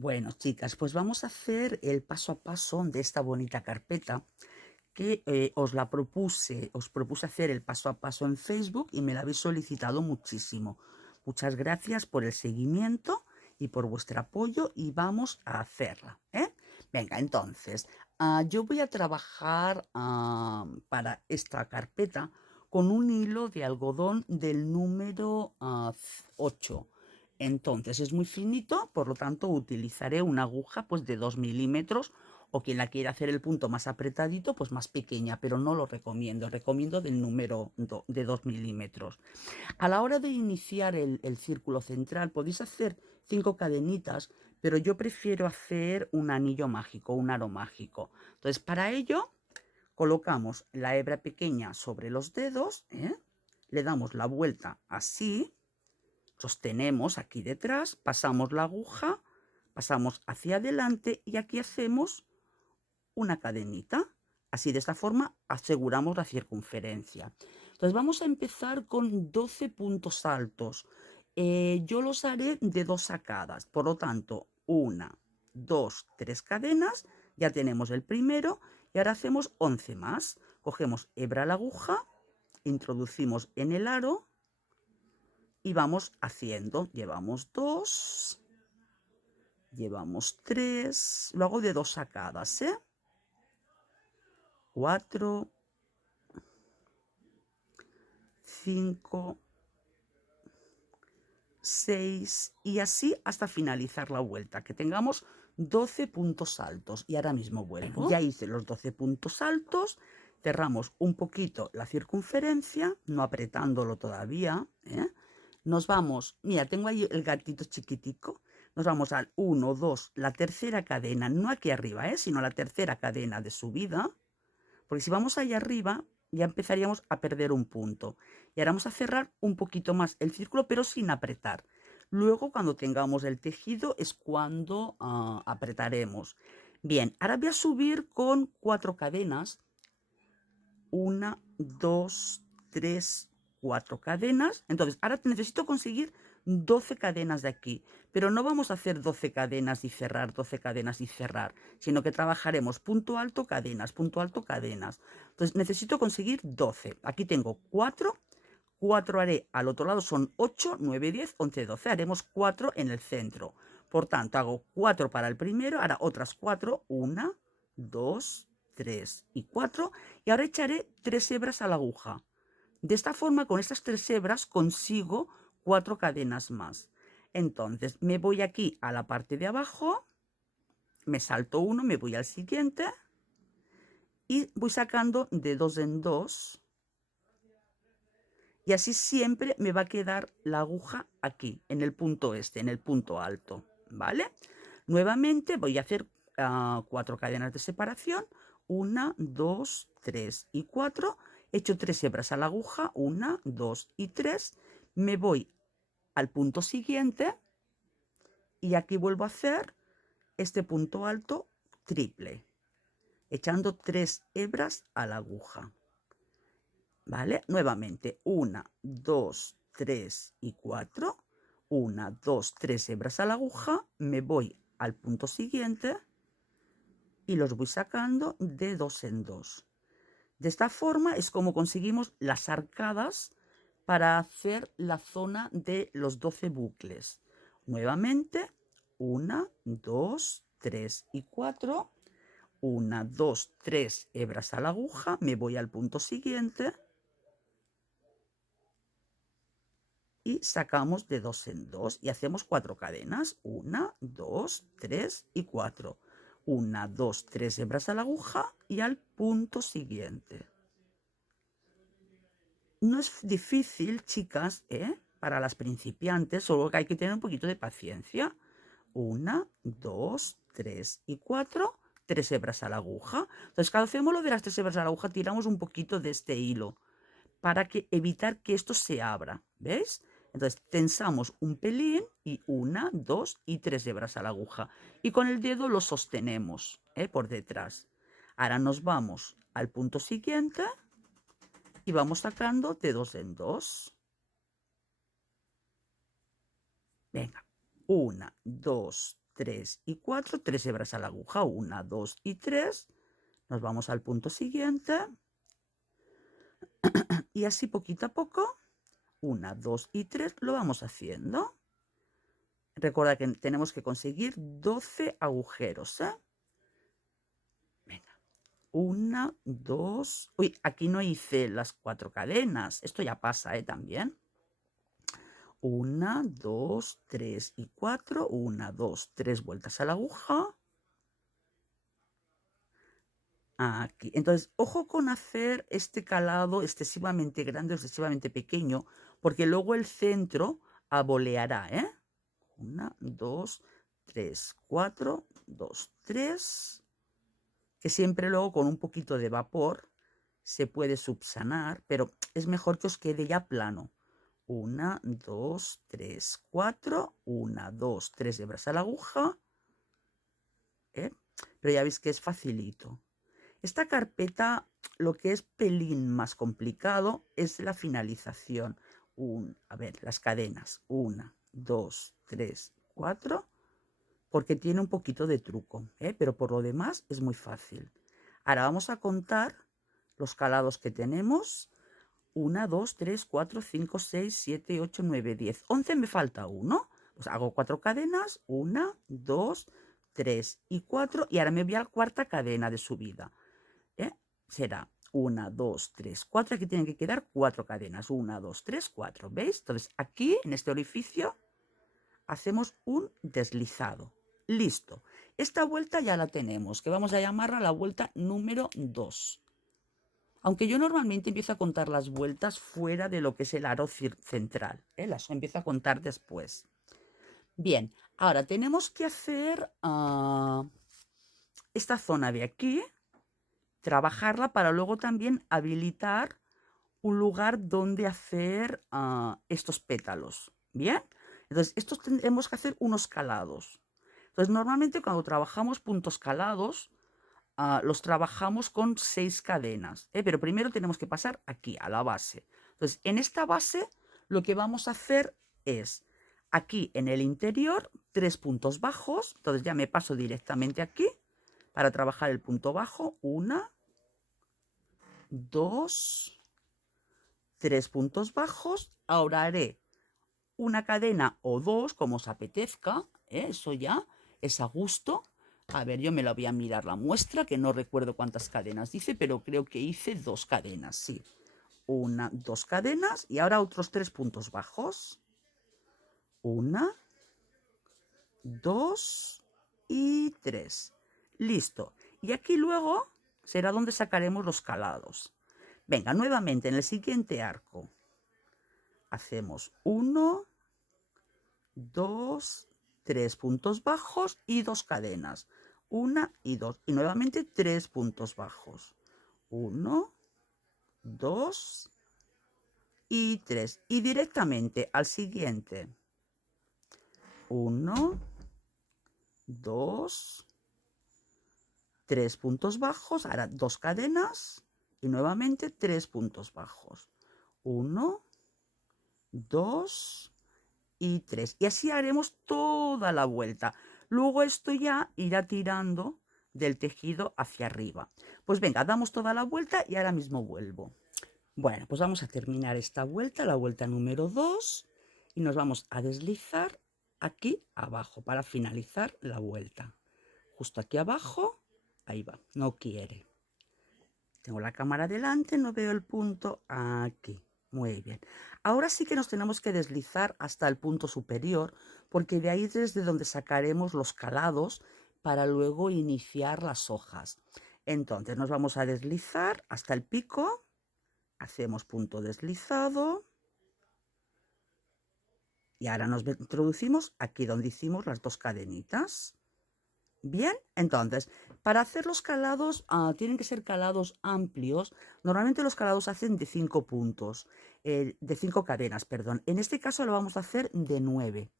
Bueno, chicas, pues vamos a hacer el paso a paso de esta bonita carpeta que os propuse hacer el paso a paso en Facebook y me la habéis solicitado muchísimo. Muchas gracias por el seguimiento y por vuestro apoyo y vamos a hacerla, ¿eh? Venga, entonces, yo voy a trabajar para esta carpeta con un hilo de algodón del número 8. Entonces es muy finito, por lo tanto utilizaré una aguja pues de 2 milímetros, o quien la quiera hacer el punto más apretadito, pues más pequeña, pero no lo recomiendo. Recomiendo del número de 2 milímetros. A la hora de iniciar el círculo central podéis hacer 5 cadenitas, pero yo prefiero hacer un anillo mágico, un aro mágico. Entonces para ello colocamos la hebra pequeña sobre los dedos, le damos la vuelta así, sostenemos aquí detrás, pasamos la aguja, pasamos hacia adelante y aquí hacemos una cadenita. Así, de esta forma aseguramos la circunferencia. Entonces vamos a empezar con 12 puntos altos. Yo los haré de 2 sacadas, por lo tanto, 1, 2, 3 cadenas, ya tenemos el primero y ahora hacemos 11 más. Cogemos hebra a la aguja, introducimos en el aro y vamos haciendo. Llevamos 2, llevamos 3, lo hago de 2 sacadas, 4, 5, 6 y así hasta finalizar la vuelta, que tengamos 12 puntos altos. Y ahora mismo vuelvo. Ya hice los 12 puntos altos, cerramos un poquito la circunferencia, no apretándolo todavía, Nos vamos, mira, tengo ahí el gatito chiquitico, nos vamos al 1, 2, la tercera cadena, no aquí arriba, sino la tercera cadena de subida, porque si vamos allá arriba ya empezaríamos a perder un punto. Y ahora vamos a cerrar un poquito más el círculo, pero sin apretar. Luego, cuando tengamos el tejido, es cuando apretaremos. Bien, ahora voy a subir con 4 cadenas. 1, 2, 3, 4 cadenas. Entonces, ahora necesito conseguir 12 cadenas de aquí, pero no vamos a hacer 12 cadenas y cerrar, 12 cadenas y cerrar, sino que trabajaremos punto alto, cadenas, punto alto, cadenas. Entonces, necesito conseguir 12. Aquí tengo 4, 4 haré al otro lado, son 8, 9, 10, 11, 12. Haremos 4 en el centro. Por tanto, hago 4 para el primero, ahora otras 4, 1, 2, 3 y 4. Y ahora echaré 3 hebras a la aguja. De esta forma, con estas 3 hebras consigo 4 cadenas más. Entonces, me voy aquí a la parte de abajo, me salto uno, me voy al siguiente y voy sacando de 2 en 2. Y así siempre me va a quedar la aguja aquí, en el punto este, en el punto alto, ¿vale? Nuevamente voy a hacer 4 cadenas de separación. 1, 2, 3 y 4. Echo 3 hebras a la aguja. 1, 2 y 3. Me voy al punto siguiente y aquí vuelvo a hacer este punto alto triple, echando 3 hebras a la aguja. ¿Vale? Nuevamente, 1, 2, 3 y 4. 1, 2, 3 hebras a la aguja. Me voy al punto siguiente y los voy sacando de 2 en 2. De esta forma es como conseguimos las arcadas para hacer la zona de los 12 bucles. Nuevamente, 1, 2, 3 y 4. 1, 2, 3 hebras a la aguja. Me voy al punto siguiente y sacamos de 2 en 2 y hacemos 4 cadenas. 1, 2, 3 y 4. 1, 2, 3 hebras a la aguja y al punto siguiente. No es difícil, chicas, para las principiantes, solo que hay que tener un poquito de paciencia. 1, 2, 3 y 4, 3 hebras a la aguja. Entonces, cuando hacemos lo de las 3 hebras a la aguja, tiramos un poquito de este hilo para evitar que esto se abra, ¿veis? Entonces tensamos un pelín y 1, 2 y 3 hebras a la aguja. Y con el dedo lo sostenemos por detrás. Ahora nos vamos al punto siguiente y vamos sacando de 2 en 2. Venga, 1, 2, 3 y 4, 3 hebras a la aguja, 1, 2 y 3. Nos vamos al punto siguiente. Y así poquito a poco, 1, 2 y 3 lo vamos haciendo. Recuerda que tenemos que conseguir 12 agujeros, ¿eh? Venga. 1, 2. Uy, aquí no hice las 4 cadenas. Esto ya pasa, también. 1, 2, 3 y 4. 1, 2, 3 vueltas a la aguja. Aquí. Entonces, ojo con hacer este calado excesivamente grande o excesivamente pequeño, porque luego el centro aboleará, 1, 2, 3, 4, 2, 3, que siempre luego con un poquito de vapor se puede subsanar, pero es mejor que os quede ya plano. 1, 2, 3, 4, 1, 2, 3 hebras a la aguja, pero ya veis que es facilito. Esta carpeta, lo que es pelín más complicado es la finalización. A ver, las cadenas. 1, 2, 3, 4, porque tiene un poquito de truco, pero por lo demás es muy fácil. Ahora vamos a contar los calados que tenemos. 1, 2, 3, 4, 5, 6, 7, 8, 9, 10. 11 me falta uno. Pues hago 4 cadenas. 1, 2, 3 y 4. Y ahora me voy a la cuarta cadena de subida. Será 1, 2, 3, 4. Aquí tienen que quedar 4 cadenas. 1, 2, 3, 4. ¿Veis? Entonces aquí, en este orificio, hacemos un deslizado. Listo. Esta vuelta ya la tenemos, que vamos a llamarla la vuelta número 2. Aunque yo normalmente empiezo a contar las vueltas fuera de lo que es el aro central. Las empiezo a contar después. Bien, ahora tenemos que hacer esta zona de aquí, trabajarla para luego también habilitar un lugar donde hacer estos pétalos. Bien, entonces estos tendremos que hacer unos calados. Entonces normalmente cuando trabajamos puntos calados los trabajamos con 6 cadenas, pero primero tenemos que pasar aquí a la base. Entonces en esta base lo que vamos a hacer es aquí en el interior 3 puntos bajos. Entonces ya me paso directamente aquí para trabajar el punto bajo. 1, 2, 3 puntos bajos. Ahora haré una cadena o 2 como os apetezca, eso ya es a gusto. A ver, yo me la voy a mirar la muestra, que no recuerdo cuántas cadenas hice, pero creo que hice 2 cadenas, sí. 1, 2 cadenas y ahora otros 3 puntos bajos. 1, 2 y 3. Listo. Y aquí luego será donde sacaremos los calados. Venga, nuevamente en el siguiente arco hacemos 1, 2, 3 puntos bajos y 2 cadenas. 1 y 2. Y nuevamente 3 puntos bajos. 1, 2 y 3. Y directamente al siguiente. 1, 2, 3 puntos bajos. Ahora 2 cadenas. Y nuevamente 3 puntos bajos. 1, 2 y 3. Y así haremos toda la vuelta. Luego esto ya irá tirando del tejido hacia arriba. Pues venga, damos toda la vuelta y ahora mismo vuelvo. Bueno, pues vamos a terminar esta vuelta, la vuelta número 2, y nos vamos a deslizar aquí abajo para finalizar la vuelta. Justo aquí abajo, ahí va, no quiere. Tengo la cámara delante, no veo el punto aquí. Muy bien. Ahora sí que nos tenemos que deslizar hasta el punto superior, porque de ahí es desde donde sacaremos los calados para luego iniciar las hojas. Entonces nos vamos a deslizar hasta el pico, hacemos punto deslizado y ahora nos introducimos aquí donde hicimos las 2 cadenitas. Bien, entonces, para hacer los calados tienen que ser calados amplios. Normalmente los calados se hacen de 5 puntos, de 5 cadenas, perdón. En este caso lo vamos a hacer de 9,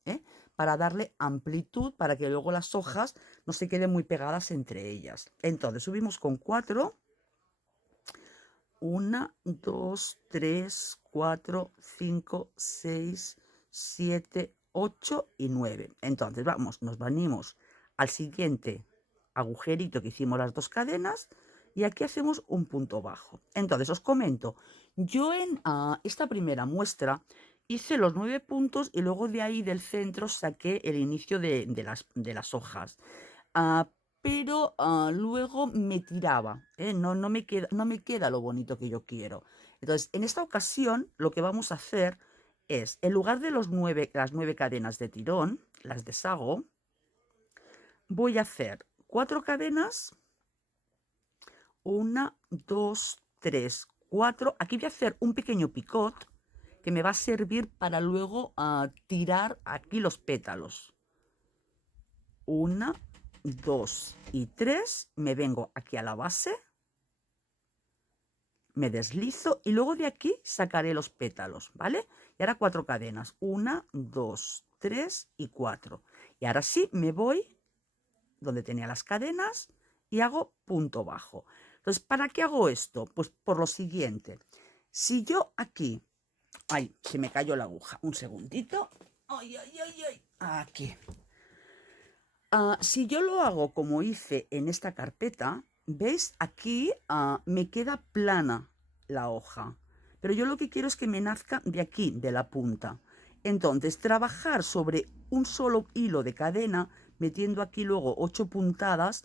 para darle amplitud, para que luego las hojas no se queden muy pegadas entre ellas. Entonces, subimos con 4. 1, 2, 3, 4, 5, 6, 7, 8 y 9. Entonces vamos, nos venimos al siguiente agujerito que hicimos las 2 cadenas y aquí hacemos un punto bajo. Entonces os comento, yo en esta primera muestra hice los 9 puntos y luego de ahí del centro saqué el inicio de las hojas. Pero luego me tiraba, no me queda lo bonito que yo quiero. Entonces, en esta ocasión, lo que vamos a hacer es, en lugar de las 9 cadenas de tirón, las deshago, voy a hacer 4 cadenas, 1, 2, 3, 4. Aquí voy a hacer un pequeño picot que me va a servir para luego tirar aquí los pétalos. 1, 2 y 3, me vengo aquí a la base, me deslizo y luego de aquí sacaré los pétalos, ¿vale? Y ahora 4 cadenas, 1, 2, 3 y 4. Y ahora sí me voy donde tenía las cadenas y hago punto bajo. Entonces, ¿para qué hago esto? Pues por lo siguiente, si yo aquí, ay, se me cayó la aguja, un segundito, ay, ay, ay, ay, aquí. Si yo lo hago como hice en esta carpeta, ¿veis? Aquí me queda plana la hoja, pero yo lo que quiero es que me nazca de aquí, de la punta. Entonces, trabajar sobre un solo hilo de cadena, metiendo aquí luego 8 puntadas,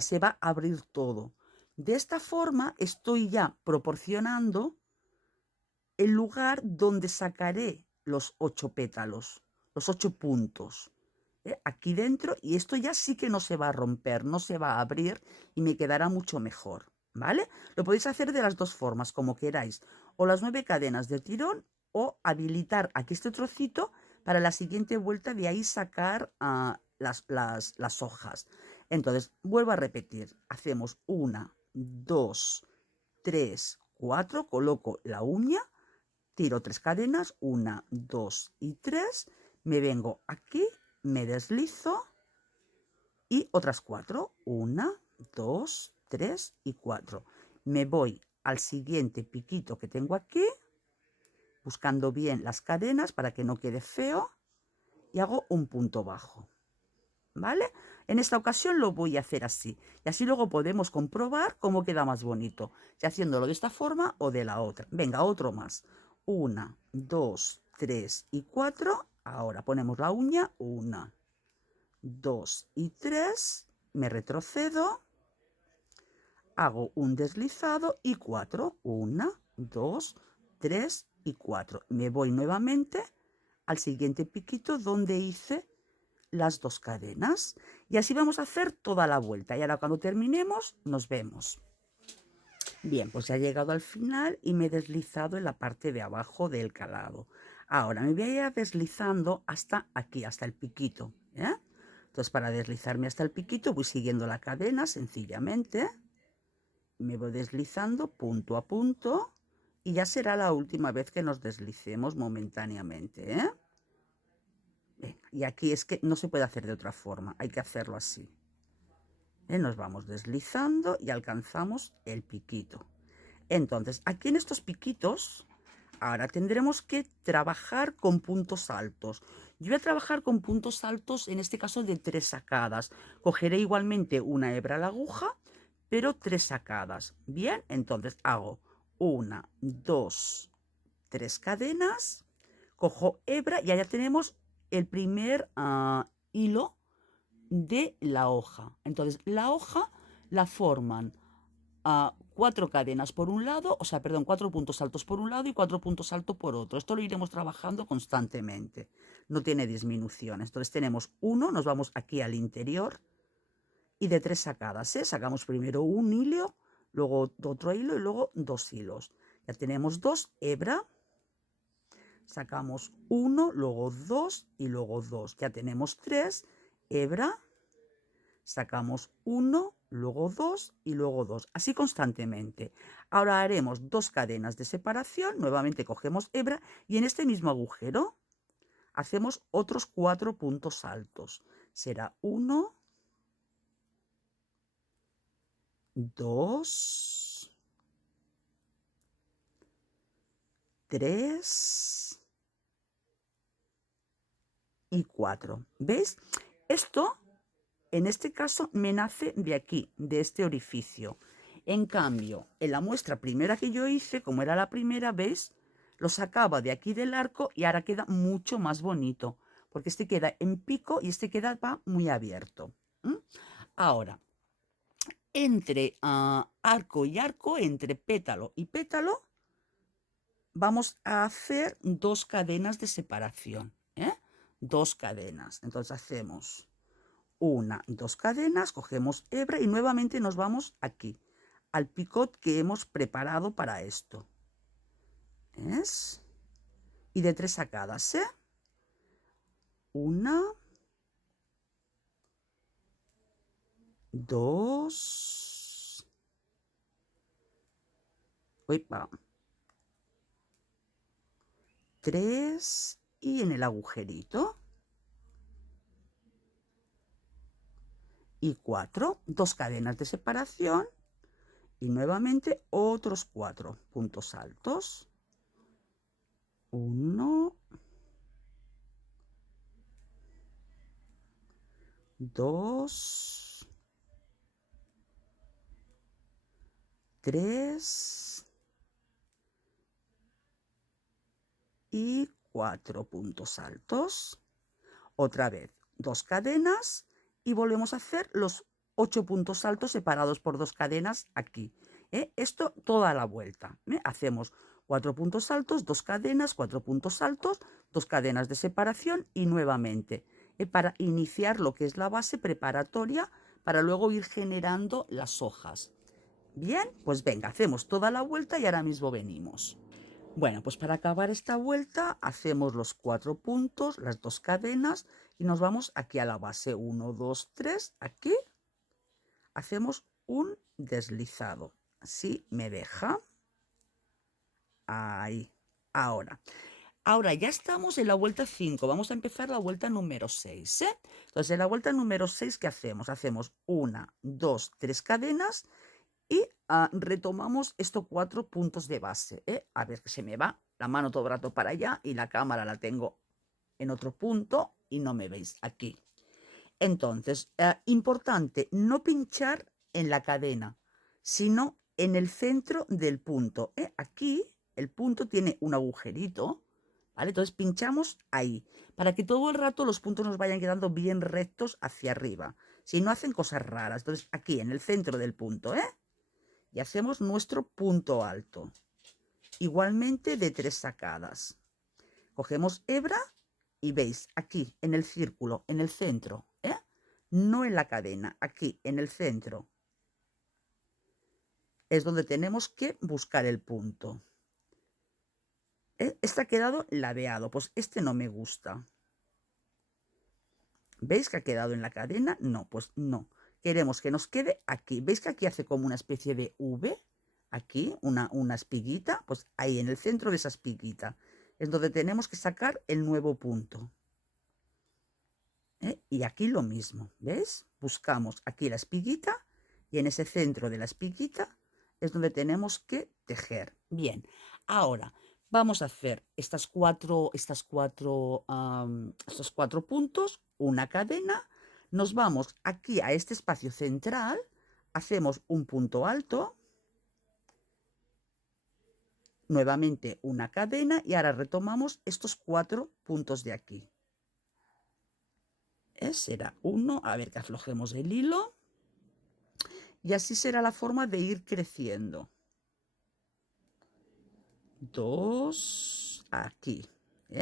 se va a abrir todo. De esta forma estoy ya proporcionando el lugar donde sacaré los 8 pétalos, los 8 puntos. Aquí dentro, y esto ya sí que no se va a romper, no se va a abrir y me quedará mucho mejor, ¿vale? Lo podéis hacer de las dos formas, como queráis, o las 9 cadenas de tirón o habilitar aquí este trocito para la siguiente vuelta de ahí sacar las hojas. Entonces, vuelvo a repetir, hacemos 1, 2, 3, 4, coloco la uña, tiro 3 cadenas, 1, 2 y 3, me vengo aquí, me deslizo y otras 4, 1, 2, 3 y 4. Me voy al siguiente piquito que tengo aquí, buscando bien las cadenas para que no quede feo, y hago un punto bajo, ¿vale? En esta ocasión lo voy a hacer así, y así luego podemos comprobar cómo queda más bonito, si haciéndolo de esta forma o de la otra. Venga, otro más. 1, 2, 3 y 4. Ahora ponemos la uña, 1, 2 y 3, me retrocedo, hago un deslizado y 4, 1, 2, 3 y 4. Me voy nuevamente al siguiente piquito donde hice las 2 cadenas y así vamos a hacer toda la vuelta. Y ahora cuando terminemos nos vemos. Bien, pues ya he llegado al final y me he deslizado en la parte de abajo del calado. Ahora me voy a ir deslizando hasta aquí, hasta el piquito, ¿eh? Entonces, para deslizarme hasta el piquito voy siguiendo la cadena sencillamente. Me voy deslizando punto a punto y ya será la última vez que nos deslicemos momentáneamente, ¿eh? Venga, y aquí es que no se puede hacer de otra forma, hay que hacerlo así. Nos vamos deslizando y alcanzamos el piquito. Entonces, aquí en estos piquitos, ahora tendremos que trabajar con puntos altos. Yo voy a trabajar con puntos altos, en este caso de 3 sacadas. Cogeré igualmente una hebra a la aguja, pero 3 sacadas. Bien, entonces hago 1, 2, 3 cadenas, cojo hebra y allá tenemos el primer hilo de la hoja. Entonces, la hoja la forman 4 cadenas por un lado, o sea, perdón, 4 puntos altos por un lado y 4 puntos altos por otro. Esto lo iremos trabajando constantemente, no tiene disminuciones. Entonces tenemos uno, nos vamos aquí al interior y de 3 sacadas, ¿eh? Sacamos primero un hilo, luego otro hilo y luego 2 hilos. Ya tenemos 2, hebra, sacamos 1, luego 2 y luego 2. Ya tenemos 3, hebra, sacamos 1, luego 2 y luego 2, así constantemente. Ahora haremos 2 cadenas de separación, nuevamente cogemos hebra y en este mismo agujero hacemos otros 4 puntos altos. Será 1, 2, 3 y 4. ¿Veis? Esto, en este caso, me nace de aquí, de este orificio. En cambio, en la muestra primera que yo hice, como era la primera, ¿veis? Lo sacaba de aquí del arco y ahora queda mucho más bonito, porque este queda en pico y este queda muy abierto. Ahora, entre arco y arco, entre pétalo y pétalo, vamos a hacer 2 cadenas de separación, 2 cadenas. Entonces hacemos 1, 2 cadenas, cogemos hebra y nuevamente nos vamos aquí, al picot que hemos preparado para esto. ¿Ves? Y de 3 sacadas, 1, 2, 3 y en el agujerito. Y 4, 2 cadenas de separación y nuevamente otros 4 puntos altos. 1, 2, 3 y 4 puntos altos. Otra vez 2 cadenas y volvemos a hacer los 8 puntos altos separados por 2 cadenas aquí. Esto toda la vuelta. Hacemos 4 puntos altos, 2 cadenas, 4 puntos altos, 2 cadenas de separación y nuevamente para iniciar lo que es la base preparatoria para luego ir generando las hojas. Bien, pues venga, hacemos toda la vuelta y ahora mismo venimos. Bueno, pues para acabar esta vuelta hacemos los 4 puntos, las 2 cadenas y nos vamos aquí a la base. 1, 2, 3, aquí. Hacemos un deslizado. Así me deja. Ahí. Ahora ya estamos en la vuelta 5. Vamos a empezar la vuelta número 6. Entonces, en la vuelta número 6, ¿qué hacemos? Hacemos 1, 2, 3 cadenas y retomamos estos 4 puntos de base. A ver, que se me va la mano todo el rato para allá y la cámara la tengo en otro punto y no me veis aquí. Entonces, importante, no pinchar en la cadena, sino en el centro del punto. Aquí el punto tiene un agujerito, ¿vale? Entonces pinchamos ahí, para que todo el rato los puntos nos vayan quedando bien rectos hacia arriba. Si no, hacen cosas raras. Entonces, aquí en el centro del punto, y hacemos nuestro punto alto. Igualmente de 3 sacadas. Cogemos hebra y veis aquí en el círculo, en el centro, no en la cadena, aquí en el centro es donde tenemos que buscar el punto. Este ha quedado ladeado, pues este no me gusta. ¿Veis que ha quedado en la cadena? No, pues no. Queremos que nos quede aquí. ¿Veis que aquí hace como una especie de V? Aquí, una espiguita. Pues ahí, en el centro de esa espiguita, es donde tenemos que sacar el nuevo punto. Y aquí lo mismo, ¿ves? Buscamos aquí la espiguita y en ese centro de la espiguita es donde tenemos que tejer. Bien, ahora vamos a hacer estos cuatro puntos, una cadena, nos vamos aquí a este espacio central, hacemos un punto alto, nuevamente una cadena y ahora retomamos estos 4 puntos de aquí. Será 1, a ver que aflojemos el hilo, y así será la forma de ir creciendo. 2, aquí,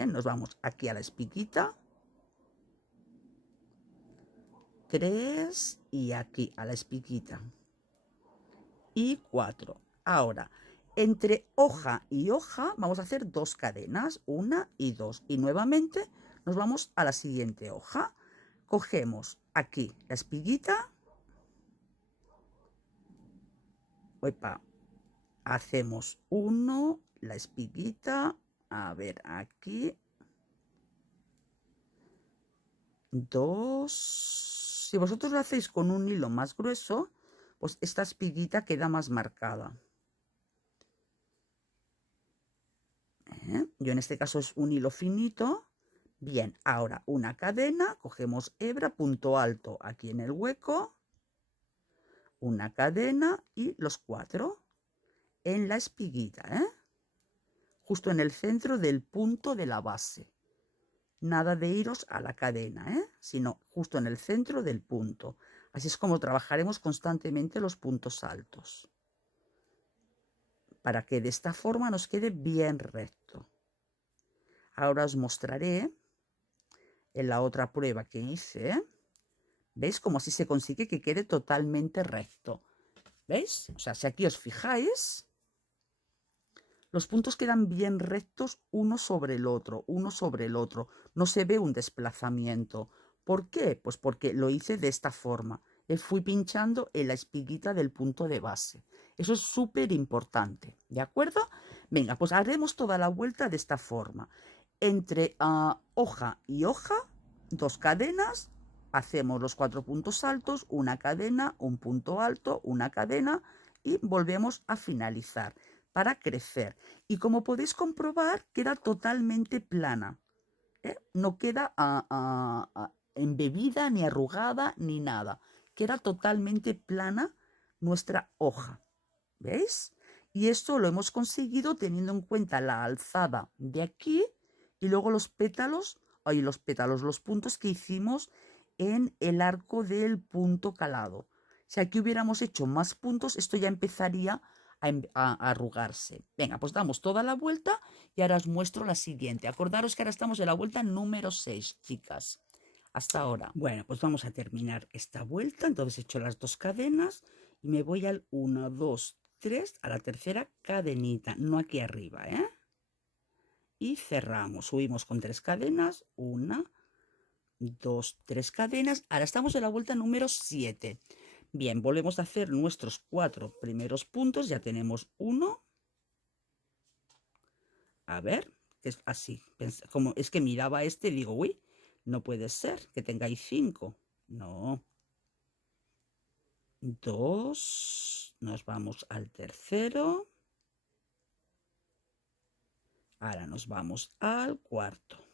nos vamos aquí a la espiguita, 3 y aquí a la espiguita, y 4. Ahora, entre hoja y hoja vamos a hacer 2 cadenas, 1 y 2, y nuevamente nos vamos a la siguiente hoja. Cogemos aquí la espiguita, hacemos 1, la espiguita, a ver aquí, 2, si vosotros lo hacéis con un hilo más grueso, pues esta espiguita queda más marcada. Yo en este caso es un hilo finito, Bien, ahora una cadena, cogemos hebra, punto alto aquí en el hueco, una cadena y los 4 en la espiguita, justo en el centro del punto de la base. Nada de iros a la cadena, sino justo en el centro del punto. Así es como trabajaremos constantemente los puntos altos, para que de esta forma nos quede bien recto. Ahora os mostraré en la otra prueba que hice, ¿veis cómo así se consigue que quede totalmente recto? ¿Veis? O sea, si aquí os fijáis, los puntos quedan bien rectos uno sobre el otro, uno sobre el otro. No se ve un desplazamiento. ¿Por qué? Pues porque lo hice de esta forma. Fui pinchando en la espiguita del punto de base. Eso es súper importante, ¿de acuerdo? Venga, pues haremos toda la vuelta de esta forma. Entre hoja y hoja, 2 cadenas, hacemos los 4 puntos altos, una cadena, un punto alto, una cadena y volvemos a finalizar para crecer. Y como podéis comprobar, queda totalmente plana. No queda embebida, ni arrugada, ni nada. Queda totalmente plana nuestra hoja. ¿Veis? Y esto lo hemos conseguido teniendo en cuenta la alzada de aquí y luego los pétalos, los puntos que hicimos en el arco del punto calado. Si aquí hubiéramos hecho más puntos, esto ya empezaría a arrugarse. Venga, pues damos toda la vuelta y ahora os muestro la siguiente. Acordaros que ahora estamos en la vuelta número 6, chicas. Hasta ahora. Bueno, pues vamos a terminar esta vuelta. Entonces he hecho las 2 cadenas y me voy al 1, 2, 3, a la tercera cadenita, no aquí arriba, y cerramos, subimos con 3 cadenas, 1, 2, 3 cadenas. Ahora estamos en la vuelta número 7. Bien, volvemos a hacer nuestros 4 primeros puntos. Ya tenemos 1. A ver, es así. Como es que miraba este y digo, uy, no puede ser que tengáis 5. No. 2. Nos vamos al tercero. Ahora nos vamos al cuarto.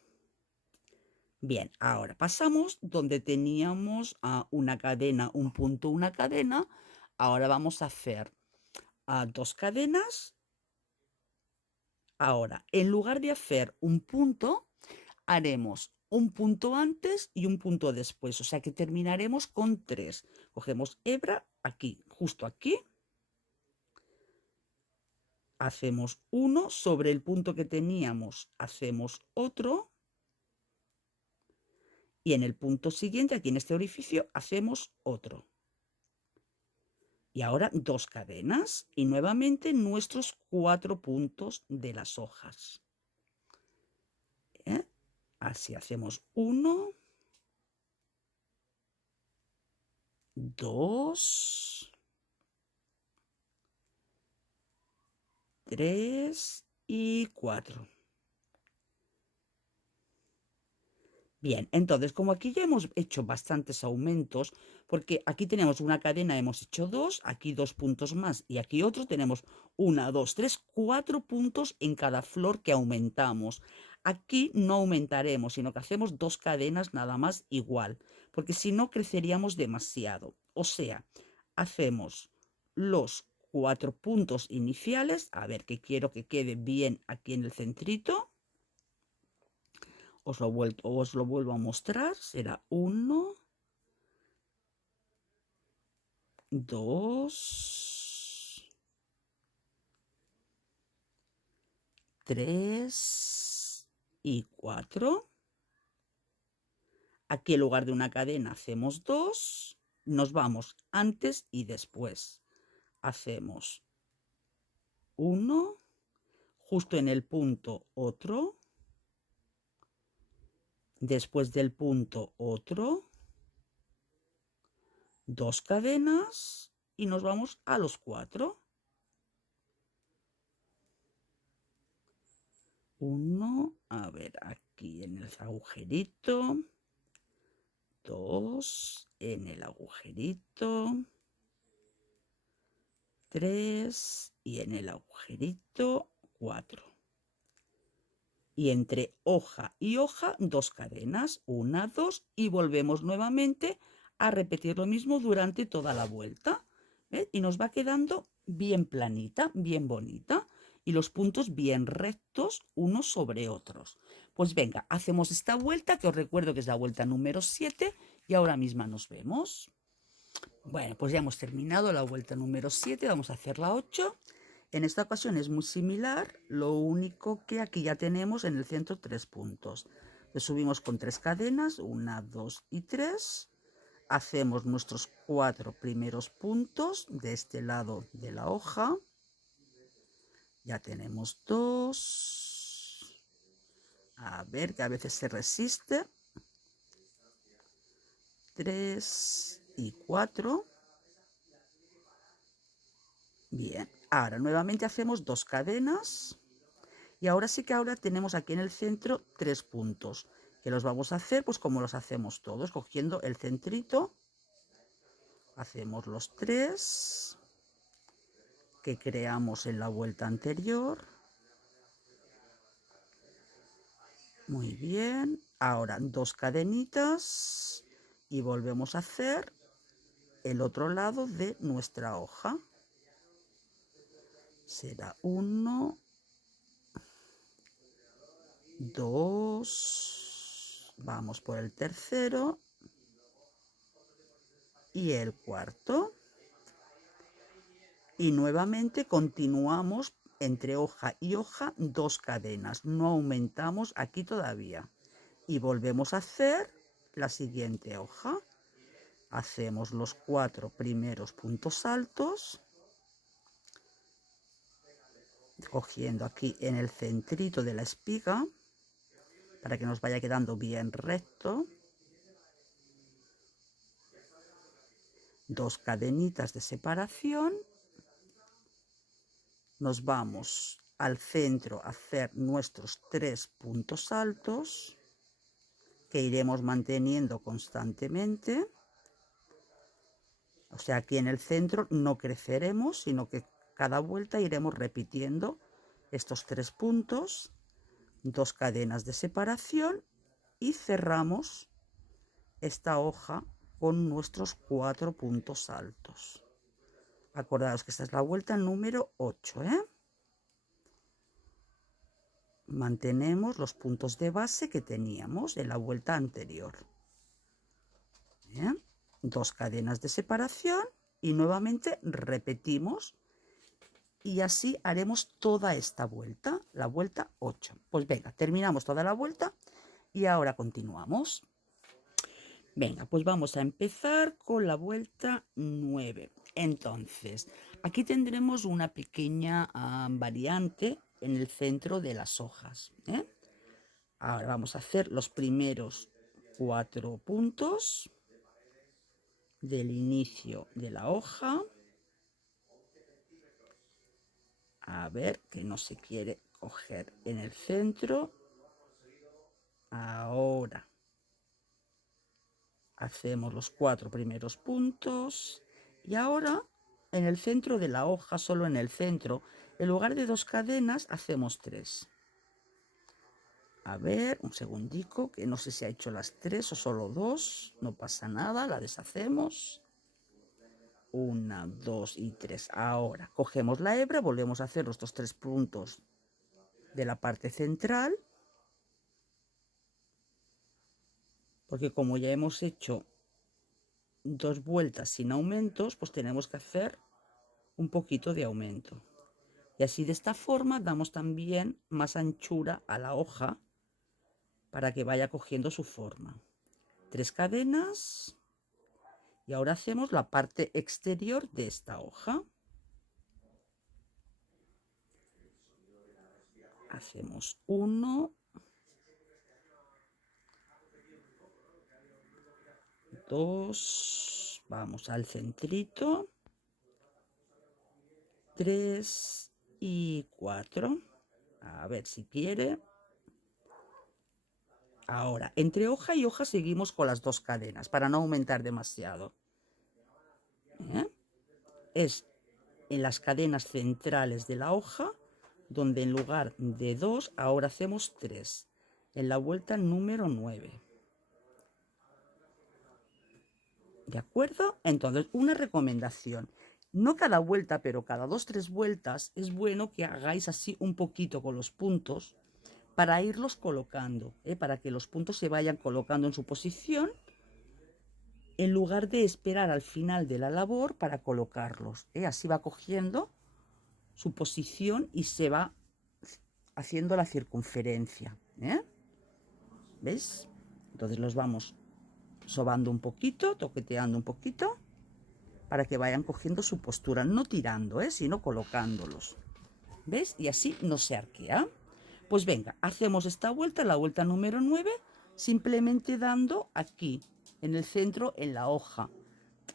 Bien, ahora pasamos donde teníamos una cadena, un punto, una cadena. Ahora vamos a hacer 2 cadenas. Ahora, en lugar de hacer un punto, haremos un punto antes y un punto después. O sea que terminaremos con 3. Cogemos hebra aquí, justo aquí. Hacemos uno sobre el punto que teníamos, hacemos otro. Y en el punto siguiente, aquí en este orificio, hacemos otro. Y ahora 2 cadenas y nuevamente nuestros 4 puntos de las hojas. Así hacemos 1, 2, 3 y 4. Bien, entonces, como aquí ya hemos hecho bastantes aumentos, porque aquí tenemos una cadena, hemos hecho 2, aquí 2 puntos más y aquí otro, tenemos 1, 2, 3, 4 puntos en cada flor que aumentamos. Aquí no aumentaremos, sino que hacemos 2 cadenas nada más igual, porque si no creceríamos demasiado. O sea, hacemos los 4 puntos iniciales, a ver que quiero que quede bien aquí en el centrito. Os lo vuelvo a mostrar. Será 1, 2, 3 y 4. Aquí en lugar de una cadena hacemos 2. Nos vamos antes y después. Hacemos 1, justo en el punto otro. Después del punto otro. 2 cadenas y nos vamos a los 4. 1, a ver, aquí en el agujerito. 2 en el agujerito. 3 y en el agujerito 4. Y entre hoja y hoja, 2 cadenas, 1, 2, y volvemos nuevamente a repetir lo mismo durante toda la vuelta. ¿Ves? Y nos va quedando bien planita, bien bonita, y los puntos bien rectos unos sobre otros. Pues venga, hacemos esta vuelta, que os recuerdo que es la vuelta número 7, y ahora misma nos vemos. Bueno, pues ya hemos terminado la vuelta número 7, vamos a hacer la 8. En esta ocasión es muy similar, lo único que aquí ya tenemos en el centro 3 puntos. Le subimos con 3 cadenas, 1, 2 y 3. Hacemos nuestros 4 primeros puntos de este lado de la hoja. Ya tenemos 2. A ver, que a veces se resiste. 3 y 4. Bien, ahora nuevamente hacemos 2 cadenas. Y ahora sí que ahora tenemos aquí en el centro 3 puntos, que los vamos a hacer pues como los hacemos todos, cogiendo el centrito. Hacemos los 3 que creamos en la vuelta anterior. Muy bien, ahora 2 cadenitas y volvemos a hacer el otro lado de nuestra hoja. Será 1, 2, vamos por el tercero y el cuarto. Y nuevamente continuamos entre hoja y hoja 2 cadenas, no aumentamos aquí todavía. Y volvemos a hacer la siguiente hoja. Hacemos los 4 primeros puntos altos, cogiendo aquí en el centrito de la espiga, para que nos vaya quedando bien recto. 2 cadenitas de separación. Nos vamos al centro a hacer nuestros 3 puntos altos, que iremos manteniendo constantemente. O sea, aquí en el centro no creceremos, sino que cada vuelta iremos repitiendo estos 3 puntos, 2 cadenas de separación, y cerramos esta hoja con nuestros 4 puntos altos. Acordaos que esta es la vuelta número 8, ¿eh? Mantenemos los puntos de base que teníamos en la vuelta anterior. Bien, 2 cadenas de separación y nuevamente repetimos, y así haremos toda esta vuelta, la vuelta 8. Pues venga, terminamos toda la vuelta y ahora continuamos. Venga, pues vamos a empezar con la vuelta 9. Entonces, aquí tendremos una pequeña variante en el centro de las hojas, ¿eh? Ahora vamos a hacer los primeros 4 puntos del inicio de la hoja. A ver, que no se quiere coger en el centro. Ahora hacemos los 4 primeros puntos y ahora en el centro de la hoja, solo en el centro, en lugar de 2 cadenas hacemos 3. A ver, un segundico, que no sé si ha hecho las 3 o solo 2, no pasa nada, la deshacemos. 1, 2 y 3. Ahora cogemos la hebra, volvemos a hacer estos 3 puntos de la parte central, porque como ya hemos hecho 2 vueltas sin aumentos, pues tenemos que hacer un poquito de aumento. Y así de esta forma damos también más anchura a la hoja para que vaya cogiendo su forma. 3 cadenas y ahora hacemos la parte exterior de esta hoja. Hacemos 1, 2, vamos al centrito, 3 y 4. A ver si quiere. Ahora, entre hoja y hoja seguimos con las 2 cadenas para no aumentar demasiado. Es en las cadenas centrales de la hoja donde en lugar de 2 ahora hacemos 3 en la vuelta número 9. ¿De acuerdo? Entonces, una recomendación. No cada vuelta, pero cada 2-3 vueltas es bueno que hagáis así un poquito con los puntos para irlos colocando, para que los puntos se vayan colocando en su posición en lugar de esperar al final de la labor para colocarlos. Así va cogiendo su posición y se va haciendo la circunferencia. ¿Ves? Entonces los vamos sobando un poquito, toqueteando un poquito, para que vayan cogiendo su postura, no tirando, sino colocándolos. ¿Ves? Y así no se arquea. Pues venga, hacemos esta vuelta, la vuelta número 9, simplemente dando aquí, en el centro, en la hoja.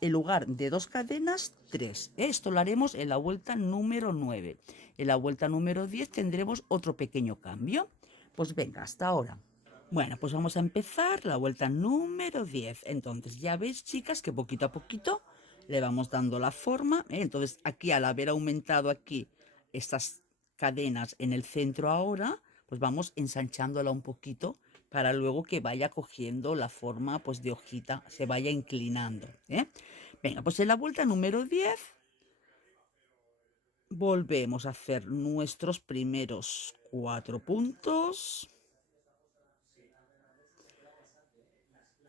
En lugar de 2 cadenas, 3. Esto lo haremos en la vuelta número 9. En la vuelta número 10 tendremos otro pequeño cambio. Pues venga, hasta ahora. Bueno, pues vamos a empezar la vuelta número 10. Entonces, ya veis, chicas, que poquito a poquito le vamos dando la forma. Entonces, aquí al haber aumentado aquí estas cadenas en el centro ahora, pues vamos ensanchándola un poquito para luego que vaya cogiendo la forma pues de hojita, se vaya inclinando. Venga, pues en la vuelta número 10 volvemos a hacer nuestros primeros 4 puntos.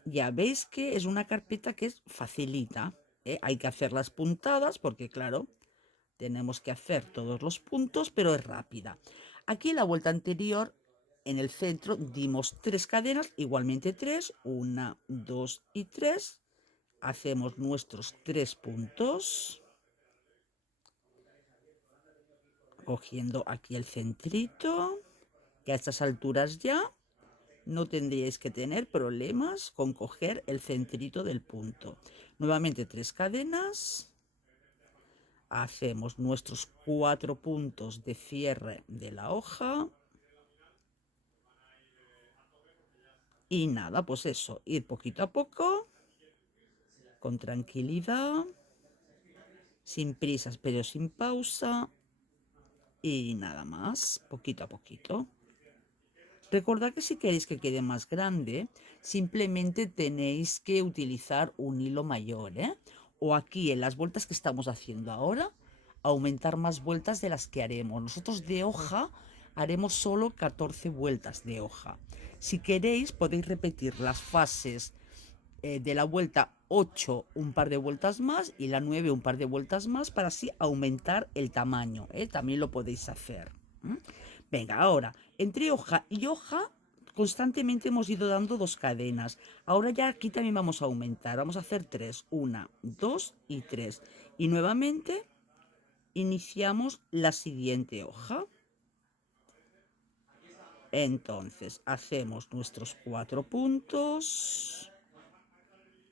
Ya veis que es una carpeta que es facilita. Hay que hacer las puntadas porque, claro, tenemos que hacer todos los puntos, pero es rápida. Aquí en la vuelta anterior, en el centro, dimos 3 cadenas, igualmente 3, 1, 2 y 3. Hacemos nuestros 3 puntos, cogiendo aquí el centrito, que a estas alturas ya no tendríais que tener problemas con coger el centrito del punto. Nuevamente 3 cadenas. Hacemos nuestros 4 puntos de cierre de la hoja. Y nada, pues eso, ir poquito a poco, con tranquilidad, sin prisas pero sin pausa. Y nada más, poquito a poquito. Recordad que si queréis que quede más grande, simplemente tenéis que utilizar un hilo mayor, o aquí en las vueltas que estamos haciendo ahora, aumentar más vueltas de las que haremos. Nosotros de hoja haremos solo 14 vueltas de hoja. Si queréis podéis repetir las fases de la vuelta 8 un par de vueltas más y la 9 un par de vueltas más para así aumentar el tamaño. También lo podéis hacer. Venga, ahora, entre hoja y hoja constantemente hemos ido dando 2 cadenas. Ahora ya aquí también vamos a aumentar. Vamos a hacer 3. 1, 2 y 3. Y nuevamente iniciamos la siguiente hoja. Entonces, hacemos nuestros 4 puntos.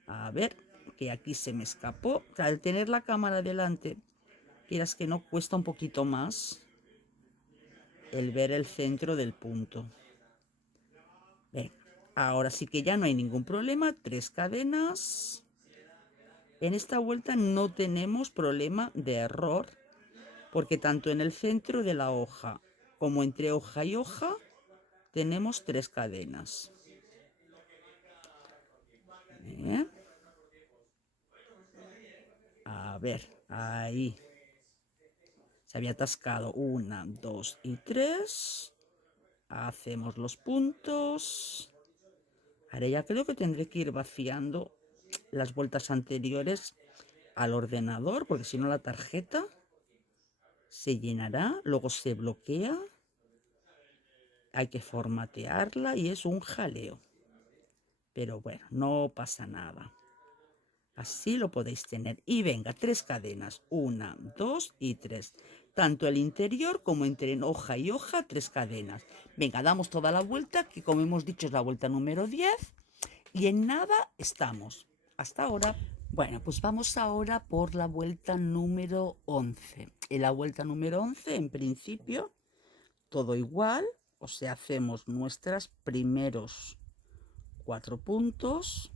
A ver, que aquí se me escapó. Al tener la cámara delante, quieras que no, cuesta un poquito más el ver el centro del punto. Venga, ahora sí que ya no hay ningún problema. 3 cadenas. En esta vuelta no tenemos problema de error, porque tanto en el centro de la hoja como entre hoja y hoja tenemos 3 cadenas. A ver, ahí. Se había atascado. 1, 2 y 3. Hacemos los puntos. Ahora ya creo que tendré que ir vaciando las vueltas anteriores al ordenador, porque si no la tarjeta se llenará, luego se bloquea, hay que formatearla y es un jaleo. Pero bueno, no pasa nada. Así lo podéis tener. Y venga, 3 cadenas. 1, 2 y 3. Tanto el interior como entre hoja y hoja, 3 cadenas. Venga, damos toda la vuelta, que como hemos dicho es la vuelta número 10. Y en nada estamos. Hasta ahora. Bueno, pues vamos ahora por la vuelta número 11. En la vuelta número 11, en principio, todo igual. O sea, hacemos nuestros primeros 4 puntos.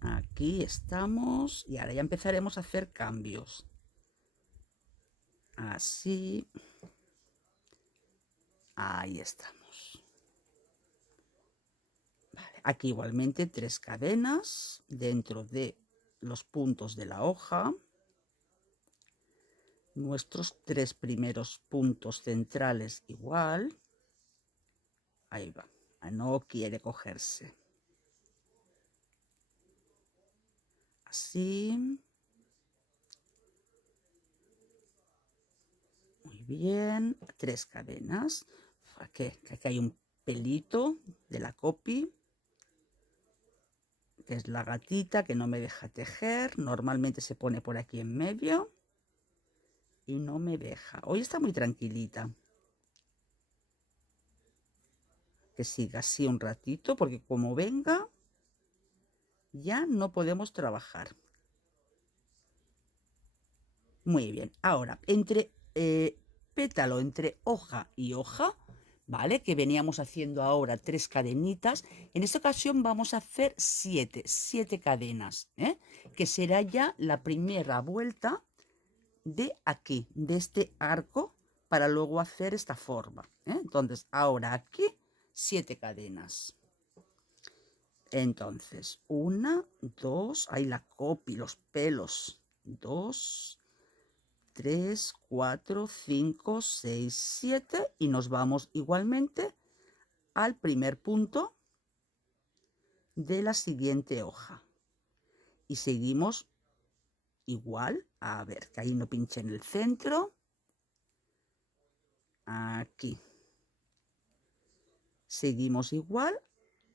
Aquí estamos y ahora ya empezaremos a hacer cambios. Así. Ahí estamos. Vale, aquí igualmente 3 cadenas dentro de los puntos de la hoja. Nuestros 3 primeros puntos centrales igual. Ahí va. No quiere cogerse. Así. Muy bien. 3 cadenas. Aquí hay un pelito de la copy, que es la gatita que no me deja tejer. Normalmente se pone por aquí en medio y no me deja. Hoy está muy tranquilita. Que siga así un ratito, porque como venga ya no podemos trabajar. Muy bien. Ahora, entre pétalo, entre hoja y hoja, ¿vale? Que veníamos haciendo ahora 3 cadenitas. En esta ocasión vamos a hacer 7 cadenas, ¿eh? Que será ya la primera vuelta de aquí, de este arco, para luego hacer esta forma, ¿eh? Entonces, ahora aquí 7 cadenas. Entonces, 1, 2, ahí la copy, los pelos, 2, 3, 4, 5, 6, 7 y nos vamos igualmente al primer punto de la siguiente hoja. Y seguimos igual, a ver, que ahí no pinche en el centro. Aquí. Seguimos igual,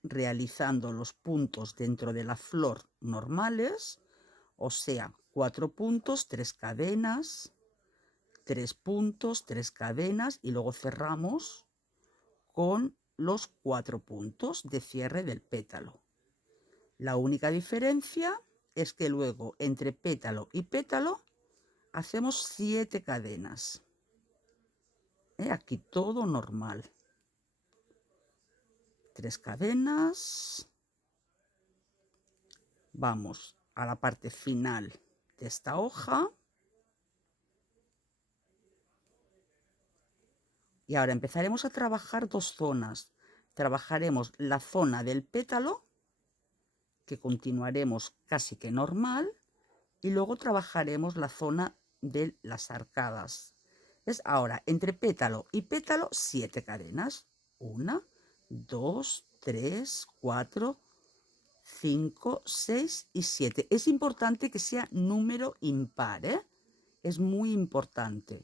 realizando los puntos dentro de la flor normales, o sea, 4 puntos, 3 cadenas, 3 puntos, 3 cadenas y luego cerramos con los 4 puntos de cierre del pétalo. La única diferencia es que luego entre pétalo y pétalo hacemos 7 cadenas. Aquí todo normal. 3 cadenas. Vamos a la parte final de esta hoja. Y ahora empezaremos a trabajar 2 zonas. Trabajaremos la zona del pétalo, que continuaremos casi que normal, y luego trabajaremos la zona de las arcadas. Es ahora entre pétalo y pétalo 7 cadenas. 1, 2, 3, 4, 5, 6 y 7. Es importante que sea número impar, ¿eh? Es muy importante.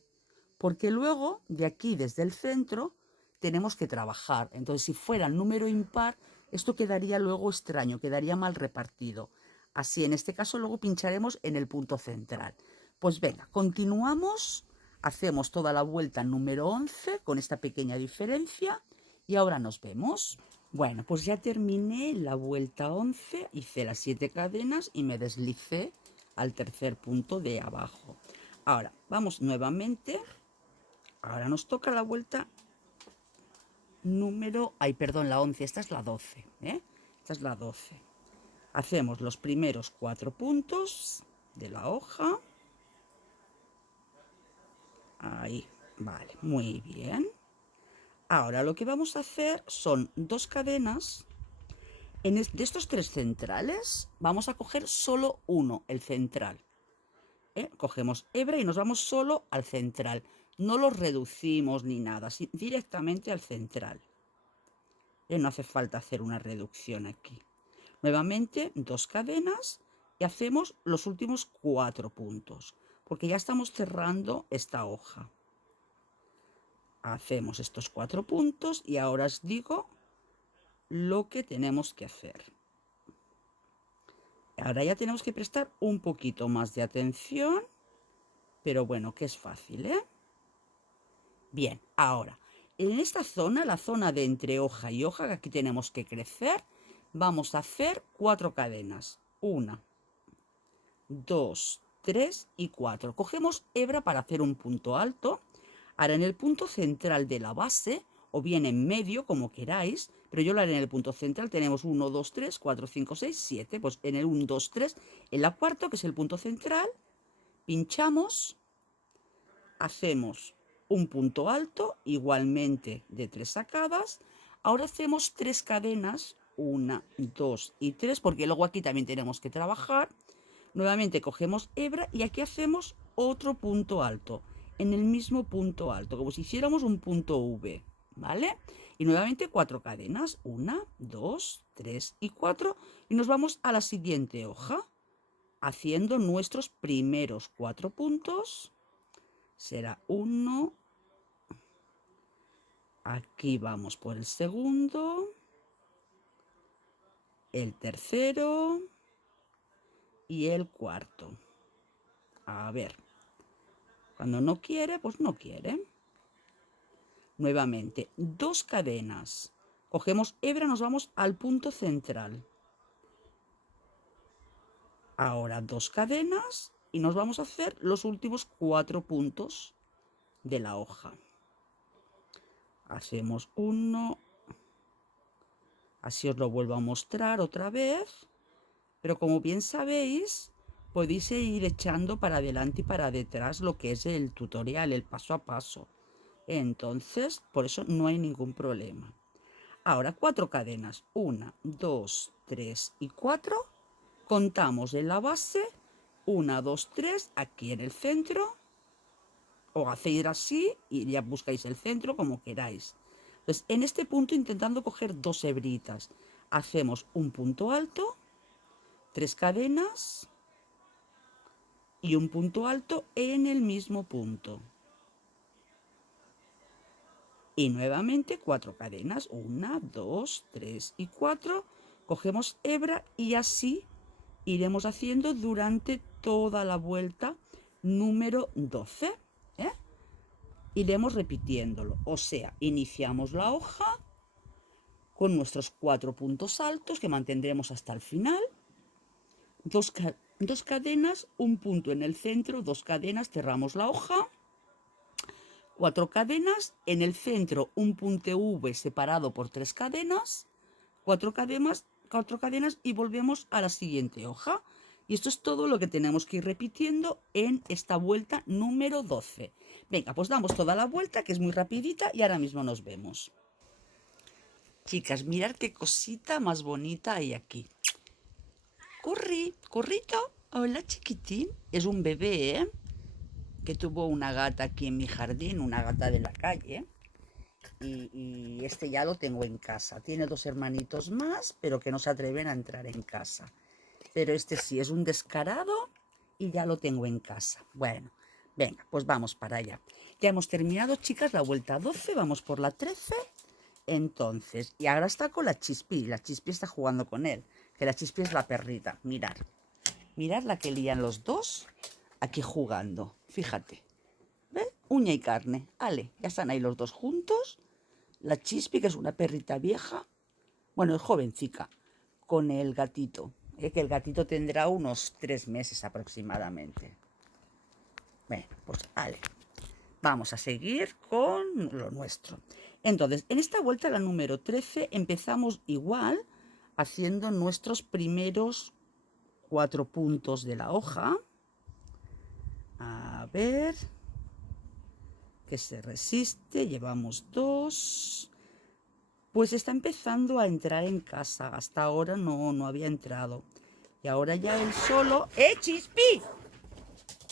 Porque luego, de aquí, desde el centro, tenemos que trabajar. Entonces, si fuera número impar, esto quedaría luego extraño, quedaría mal repartido. Así, en este caso, luego pincharemos en el punto central. Pues venga, continuamos, hacemos toda la vuelta número 11 con esta pequeña diferencia y ahora nos vemos. Bueno, pues ya terminé la vuelta 11, hice las 7 cadenas y me deslicé al tercer punto de abajo. Ahora, vamos nuevamente. Ahora nos toca la vuelta número... Ay, perdón, la 11, esta es la 12, ¿eh? Esta es la 12. Hacemos los primeros 4 puntos de la hoja. Ahí, vale, muy bien. Ahora lo que vamos a hacer son 2 cadenas. De estos 3 centrales vamos a coger solo uno, el central. Cogemos hebra y nos vamos solo al central. No los reducimos ni nada, directamente al central. No hace falta hacer una reducción aquí. Nuevamente 2 cadenas y hacemos los últimos 4 puntos, porque ya estamos cerrando esta hoja. Hacemos estos 4 puntos y ahora os digo lo que tenemos que hacer. Ahora ya tenemos que prestar un poquito más de atención, pero bueno, que es fácil, ¿eh? Bien, ahora, en esta zona, la zona de entre hoja y hoja, que aquí tenemos que crecer, vamos a hacer 4 cadenas. 1, 2, 3 y 4. Cogemos hebra para hacer un punto alto. Ahora en el punto central de la base, o bien en medio, como queráis, pero yo lo haré en el punto central. Tenemos 1, 2, 3, 4, 5, 6, 7. Pues en el 1, 2, 3, en la cuarta, que es el punto central, pinchamos hacemos un punto alto, igualmente de 3 sacadas. Ahora hacemos 3 cadenas, 1, 2 y 3, porque luego aquí también tenemos que trabajar. Nuevamente cogemos hebra y aquí hacemos otro punto alto, en el mismo punto alto, como si hiciéramos un punto V, ¿vale? Y nuevamente 4 cadenas, 1, 2, 3 y 4, y nos vamos a la siguiente hoja, haciendo nuestros primeros 4 puntos. Será 1, aquí vamos por el segundo, el tercero y el cuarto. A ver, cuando no quiere, pues no quiere. Nuevamente, 2 cadenas. Cogemos hebra, nos vamos al punto central. Ahora 2 cadenas y nos vamos a hacer los últimos 4 puntos de la hoja. Hacemos 1, así os lo vuelvo a mostrar otra vez, pero como bien sabéis, podéis ir echando para adelante y para detrás lo que es el tutorial, el paso a paso. Entonces, por eso no hay ningún problema. Ahora 4 cadenas, 1, 2, 3 y 4. Contamos en la base, 1, 2, 3, aquí en el centro, o hacéis así y ya buscáis el centro como queráis. Entonces, en este punto, intentando coger 2 hebritas, hacemos un punto alto, 3 cadenas y un punto alto en el mismo punto. Y nuevamente 4 cadenas, 1, 2, 3 y 4. Cogemos hebra y así iremos haciendo durante toda la vuelta número 12. Iremos repitiéndolo, o sea, iniciamos la hoja con nuestros 4 puntos altos que mantendremos hasta el final, 2 cadenas, un punto en el centro, 2 cadenas, cerramos la hoja, 4 cadenas, en el centro un punto V separado por 3 cadenas, 4 cadenas y volvemos a la siguiente hoja. Y esto es todo lo que tenemos que ir repitiendo en esta vuelta número 12. Venga, pues damos toda la vuelta, que es muy rapidita, y ahora mismo nos vemos. Chicas, mirad qué cosita más bonita hay aquí. Currito, hola chiquitín. Es un bebé, que tuvo una gata aquí en mi jardín, una gata de la calle. Y este ya lo tengo en casa. Tiene 2 hermanitos más, pero que no se atreven a entrar en casa. Pero este sí es un descarado y ya lo tengo en casa. Bueno, venga, pues vamos para allá. Ya hemos terminado, chicas, la vuelta 12, vamos por la 13. Entonces, y ahora está con la Chispi. La Chispi está jugando con él, que la Chispi es la perrita. Mirad, mirad la que lían los dos aquí jugando. Fíjate, ¿ves? Uña y carne. Ale, ya están ahí los dos juntos. La Chispi, que es una perrita vieja, bueno, es jovencica, con el gatito, que el gatito tendrá unos 3 meses aproximadamente. Bueno, pues vale, vamos a seguir con lo nuestro. Entonces, en esta vuelta, la número 13, empezamos igual, haciendo nuestros primeros 4 puntos de la hoja. A ver, que se resiste, llevamos 2. Pues está empezando a entrar en casa. Hasta ahora no había entrado. Y ahora ya él solo... Chispi!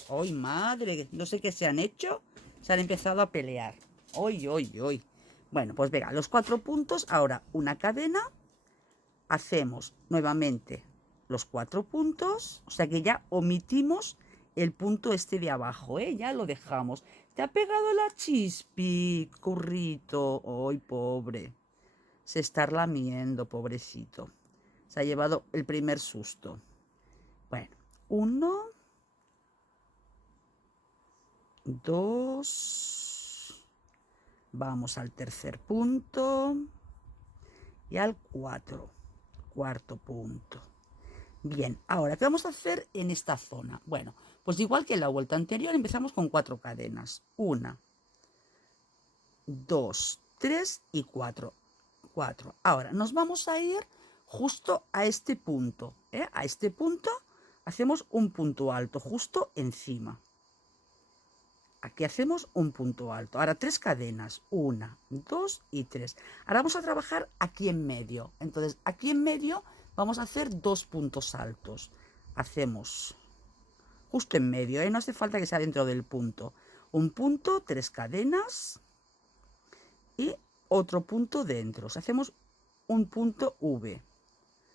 ¡Ay, madre! No sé qué se han hecho. Se han empezado a pelear. ¡Ay, ay, ay! Bueno, pues venga, los 4 puntos. Ahora una cadena. Hacemos nuevamente los 4 puntos. O sea que ya omitimos el punto este de abajo, ¿eh? Ya lo dejamos. Te ha pegado la Chispi, currito. ¡Ay, pobre! Se está lamiendo, pobrecito. Se ha llevado el primer susto. Bueno, 1, 2. Vamos al tercer punto. Y al 4. Cuarto punto. Bien, ahora, ¿qué vamos a hacer en esta zona? Bueno, pues igual que en la vuelta anterior, empezamos con 4 cadenas. 1, 2, 3 y 4. Ahora nos vamos a ir justo a este punto, a este punto hacemos un punto alto justo encima. Aquí hacemos un punto alto. Ahora 3 cadenas. 1, 2 y 3. Ahora vamos a trabajar aquí en medio. Entonces, aquí en medio vamos a hacer 2 puntos altos. Hacemos justo en medio, ¿eh? No hace falta que sea dentro del punto. Un punto, 3 cadenas y otro punto dentro. O sea, hacemos un punto V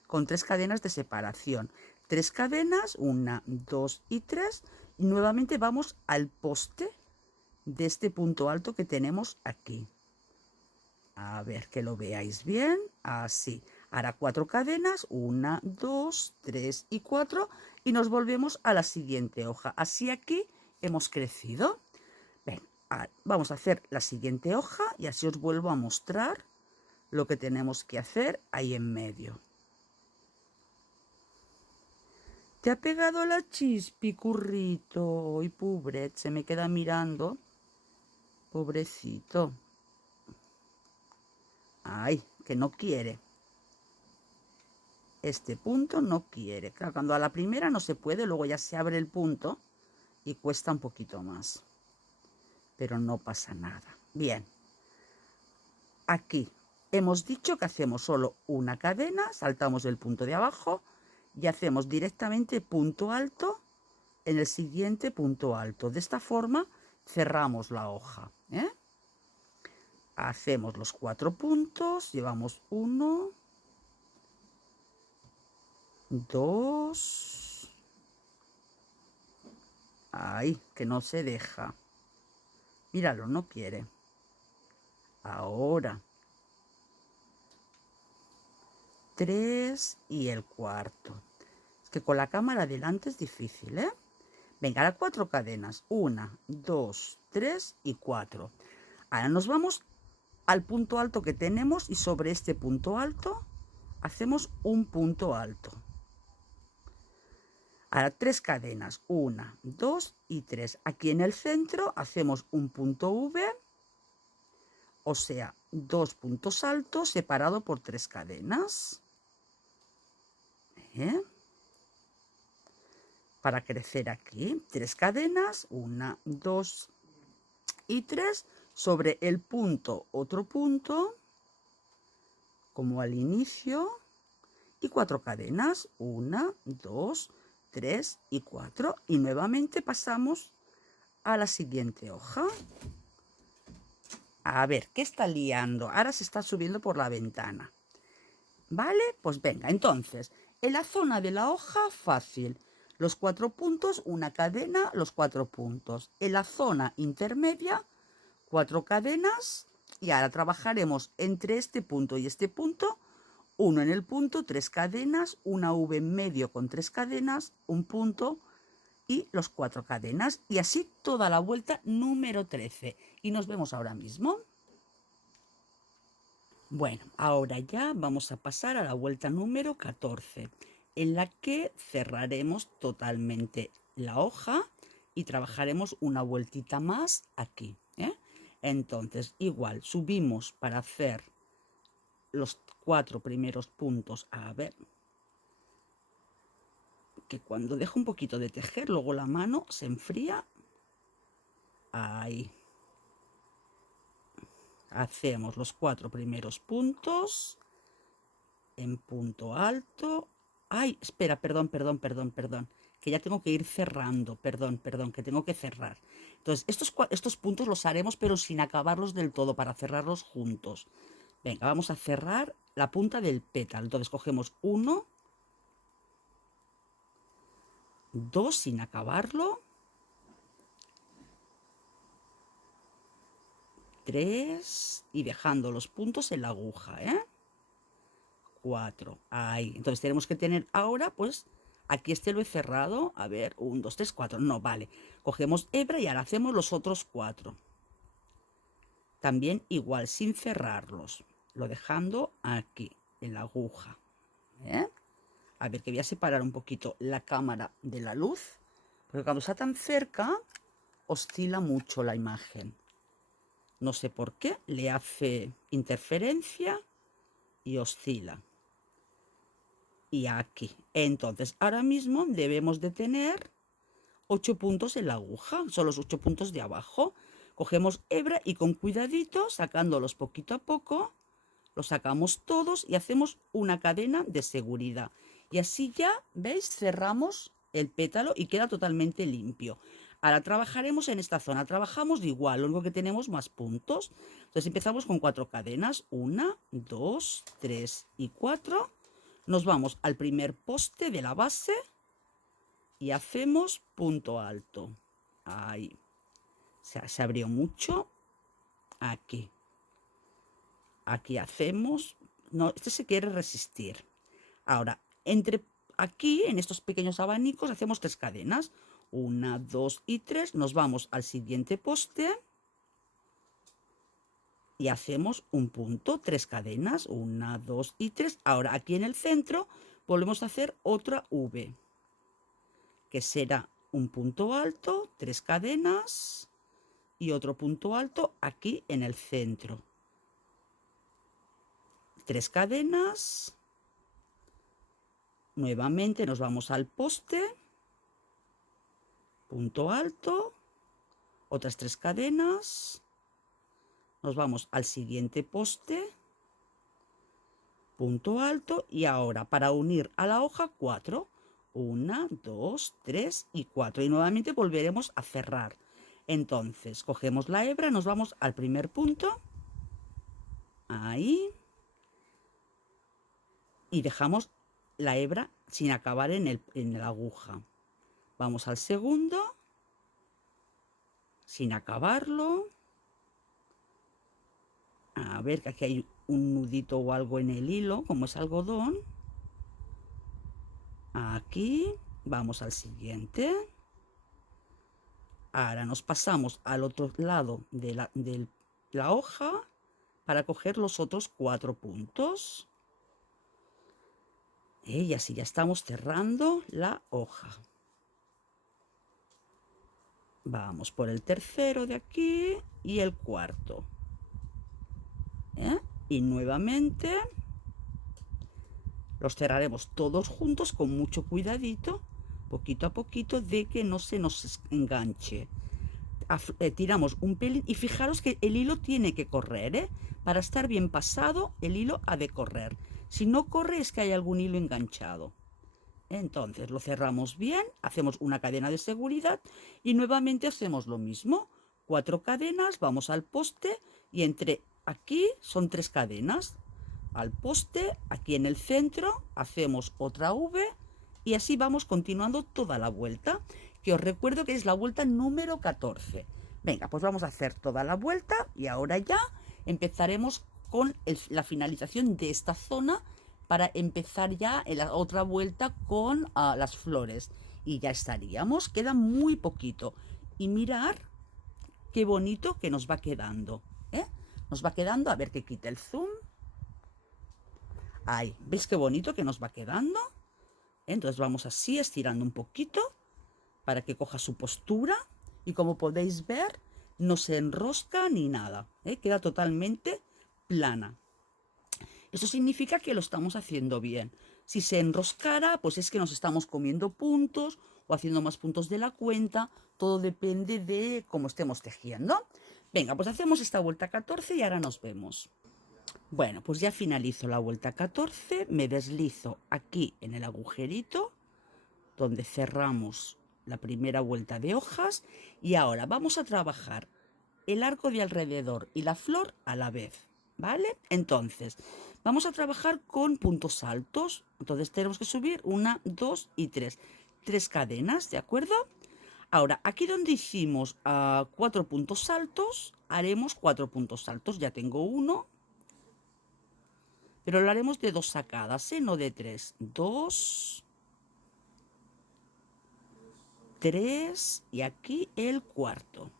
con 3 cadenas de separación. 3 cadenas, 1, 2 y 3. Y nuevamente vamos al poste de este punto alto que tenemos aquí. A ver que lo veáis bien. Así. Ahora 4 cadenas. 1, 2, 3 y 4. Y nos volvemos a la siguiente hoja. Así aquí hemos crecido. Ven, vamos a hacer la siguiente hoja y así os vuelvo a mostrar lo que tenemos que hacer ahí en medio. ¿Te ha pegado la chispi, currito? Y pobret, se me queda mirando. Pobrecito. Ay, que no quiere. Este punto no quiere. Claro, cuando a la primera no se puede, luego ya se abre el punto y cuesta un poquito más. Pero no pasa nada. Bien. Aquí hemos dicho que hacemos solo una cadena, saltamos el punto de abajo y hacemos directamente punto alto en el siguiente punto alto. De esta forma cerramos la hoja, ¿eh? Hacemos los 4 puntos, llevamos 1, 2, ay, que no se deja. Míralo, no quiere. Ahora 3 y el cuarto. Es que con la cámara delante es difícil, ¿eh? Venga, ahora 4 cadenas. 1, 2, 3 y 4. Ahora nos vamos al punto alto que tenemos y sobre este punto alto hacemos un punto alto. Ahora 3 cadenas. 1, 2 y 3. Aquí en el centro hacemos un punto V, o sea, 2 puntos altos separados por 3 cadenas. Para crecer aquí, 3 cadenas, 1, 2 y 3, sobre el punto, otro punto, como al inicio, y 4 cadenas, 1, 2, 3 y 4, y nuevamente pasamos a la siguiente hoja. A ver, ¿qué está liando? Ahora se está subiendo por la ventana. ¿Vale? Pues venga, entonces, en la zona de la hoja, fácil. Los 4 puntos, una cadena, los 4 puntos. En la zona intermedia, 4 cadenas. Y ahora trabajaremos entre este punto y este punto. Uno en el punto, 3 cadenas, una V en medio con 3 cadenas, un punto y los 4 cadenas. Y así toda la vuelta número 13. Y nos vemos ahora mismo. Bueno, ahora ya vamos a pasar a la vuelta número 14, en la que cerraremos totalmente la hoja y trabajaremos una vueltita más aquí, ¿eh? Entonces, igual, subimos para hacer los 4 primeros puntos. A ver, que cuando dejo un poquito de tejer, luego la mano se enfría. Ahí. Hacemos los 4 primeros puntos en punto alto. Ay, espera, perdón, que ya tengo que ir cerrando, perdón, que tengo que cerrar. Entonces, estos puntos los haremos, pero sin acabarlos del todo, para cerrarlos juntos. Venga, vamos a cerrar la punta del pétalo. Entonces, cogemos 1, 2 sin acabarlo, 3 y dejando los puntos en la aguja, 4, ahí. Entonces tenemos que tener ahora, pues, aquí este lo he cerrado, a ver, 1, 2, 3, 4, no, vale. Cogemos hebra y ahora hacemos los otros 4. También igual, sin cerrarlos, lo dejando aquí, en la aguja. A ver, que voy a separar un poquito la cámara de la luz, porque cuando está tan cerca, oscila mucho la imagen. No sé por qué, le hace interferencia y oscila. Y aquí. Entonces, ahora mismo debemos de tener 8 puntos en la aguja, son los 8 puntos de abajo. Cogemos hebra y con cuidadito, sacándolos poquito a poco, los sacamos todos y hacemos una cadena de seguridad. Y así ya, ¿veis? Cerramos el pétalo y queda totalmente limpio. Ahora trabajaremos en esta zona, trabajamos de igual, lo único que tenemos más puntos. Entonces empezamos con 4 cadenas, 1, 2, 3 y 4. Nos vamos al primer poste de la base y hacemos punto alto. Ahí. Se abrió mucho. Aquí. Aquí hacemos... No, este se quiere resistir. Ahora, aquí, en estos pequeños abanicos, hacemos 3 cadenas. 1, 2 y 3. Nos vamos al siguiente poste. Y hacemos un punto, 3 cadenas. 1, 2 y 3. Ahora, aquí en el centro, volvemos a hacer otra V. Que será un punto alto, 3 cadenas. Y otro punto alto aquí en el centro. 3 cadenas. Nuevamente nos vamos al poste. Punto alto. Otras 3 cadenas. Nos vamos al siguiente poste. Punto alto. Y ahora para unir a la hoja 4. 1, 2, 3 y 4. Y nuevamente volveremos a cerrar. Entonces cogemos la hebra, nos vamos al primer punto. Ahí. Y dejamos la hebra sin acabar en la aguja. Vamos al segundo, sin acabarlo. A ver, que aquí hay un nudito o algo en el hilo, como es algodón. Aquí, vamos al siguiente. Ahora nos pasamos al otro lado de la hoja para coger los otros 4 puntos. Y así ya estamos cerrando la hoja. Vamos por el tercero de aquí y el cuarto. Y nuevamente los cerraremos todos juntos con mucho cuidadito, poquito a poquito, de que no se nos enganche. Tiramos un pelín y fijaros que el hilo tiene que correr, para estar bien pasado el hilo ha de correr. Si no corre es que hay algún hilo enganchado. Entonces lo cerramos bien, hacemos una cadena de seguridad y nuevamente hacemos lo mismo. 4 cadenas, vamos al poste y entre aquí son 3 cadenas. Al poste, aquí en el centro, hacemos otra V y así vamos continuando toda la vuelta, que os recuerdo que es la vuelta número 14. Venga, pues vamos a hacer toda la vuelta y ahora ya empezaremos con la finalización de esta zona para empezar ya en la otra vuelta con las flores. Y ya estaríamos, queda muy poquito. Y mirar qué bonito que nos va quedando. Nos va quedando, a ver que quite el zoom. Ahí, ¿veis qué bonito que nos va quedando? Entonces vamos así, estirando un poquito para que coja su postura. Y como podéis ver, no se enrosca ni nada. Queda totalmente plana. Eso significa que lo estamos haciendo bien. Si se enroscara, pues es que nos estamos comiendo puntos o haciendo más puntos de la cuenta. Todo depende de cómo estemos tejiendo. Venga, pues hacemos esta vuelta 14 y ahora nos vemos. Bueno, pues ya finalizo la vuelta 14. Me deslizo aquí en el agujerito donde cerramos la primera vuelta de hojas. Y ahora vamos a trabajar el arco de alrededor y la flor a la vez. ¿Vale? Entonces, vamos a trabajar con puntos altos. Entonces tenemos que subir 1, 2 y 3. 3 cadenas, ¿de acuerdo? Ahora, aquí donde hicimos 4 puntos altos, haremos 4 puntos altos. Ya tengo uno. Pero lo haremos de 2 sacadas, no de 3. 2, 3 y aquí el cuarto.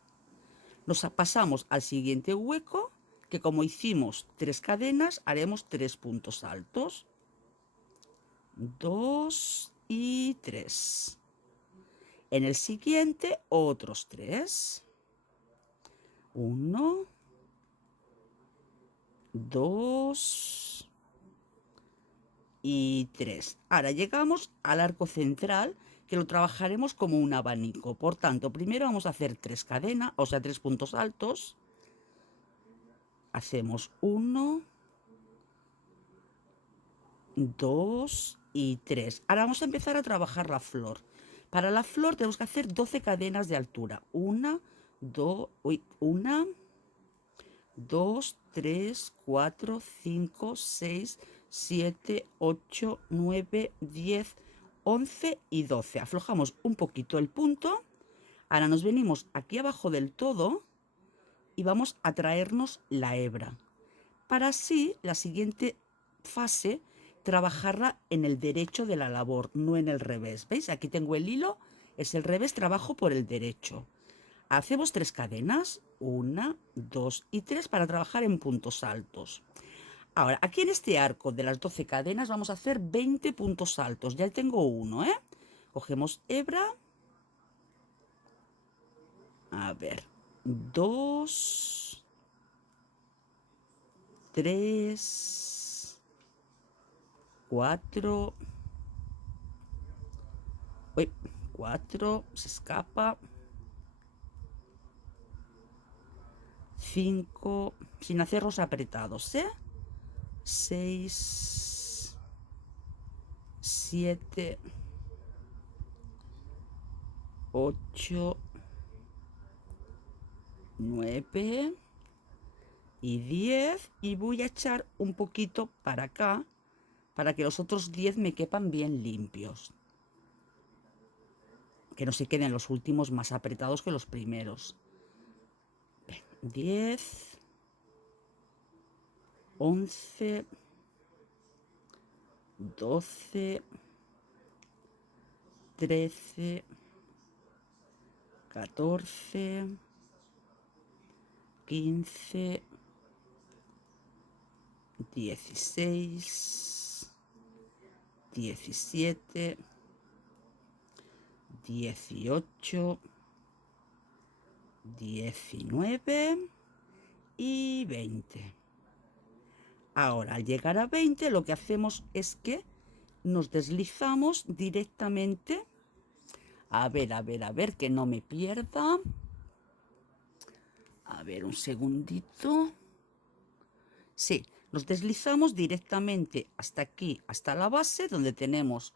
Nos pasamos al siguiente hueco, que como hicimos 3 cadenas, haremos 3 puntos altos. 2 y 3. En el siguiente, otros 3. 1, 2 y 3. Ahora llegamos al arco central, que lo trabajaremos como un abanico. Por tanto, primero vamos a hacer 3 cadenas, o sea, 3 puntos altos. Hacemos 1, 2 y 3. Ahora vamos a empezar a trabajar la flor. Para la flor tenemos que hacer 12 cadenas de altura. 1, 2, 3, 4, 5, 6, 7, 8, 9, 10, 11 y 12. Aflojamos un poquito el punto. Ahora nos venimos aquí abajo del todo y vamos a traernos la hebra. Para así, la siguiente fase, trabajarla en el derecho de la labor, no en el revés. ¿Veis? Aquí tengo el hilo, es el revés, trabajo por el derecho. Hacemos 3 cadenas, 1, 2 y 3 para trabajar en puntos altos. Ahora, aquí en este arco de las 12 cadenas vamos a hacer 20 puntos altos. Ya tengo uno, ¿eh? Cogemos hebra. A ver, 2, 3, 4. Uy, 4, se escapa. 5, sin hacerlos apretados, ¿eh? 6, 7, 8, 9 y 10. Y voy a echar un poquito para acá, para que los otros 10 me quepan bien limpios. Que no se queden los últimos más apretados que los primeros. 10, 11, 12, 13, 14, 15, 16, 17, 18, 19 y 20. Ahora, al llegar a 20, lo que hacemos es que nos deslizamos directamente. A ver, que no me pierda. A ver, un segundito. Sí, nos deslizamos directamente hasta aquí, hasta la base, donde tenemos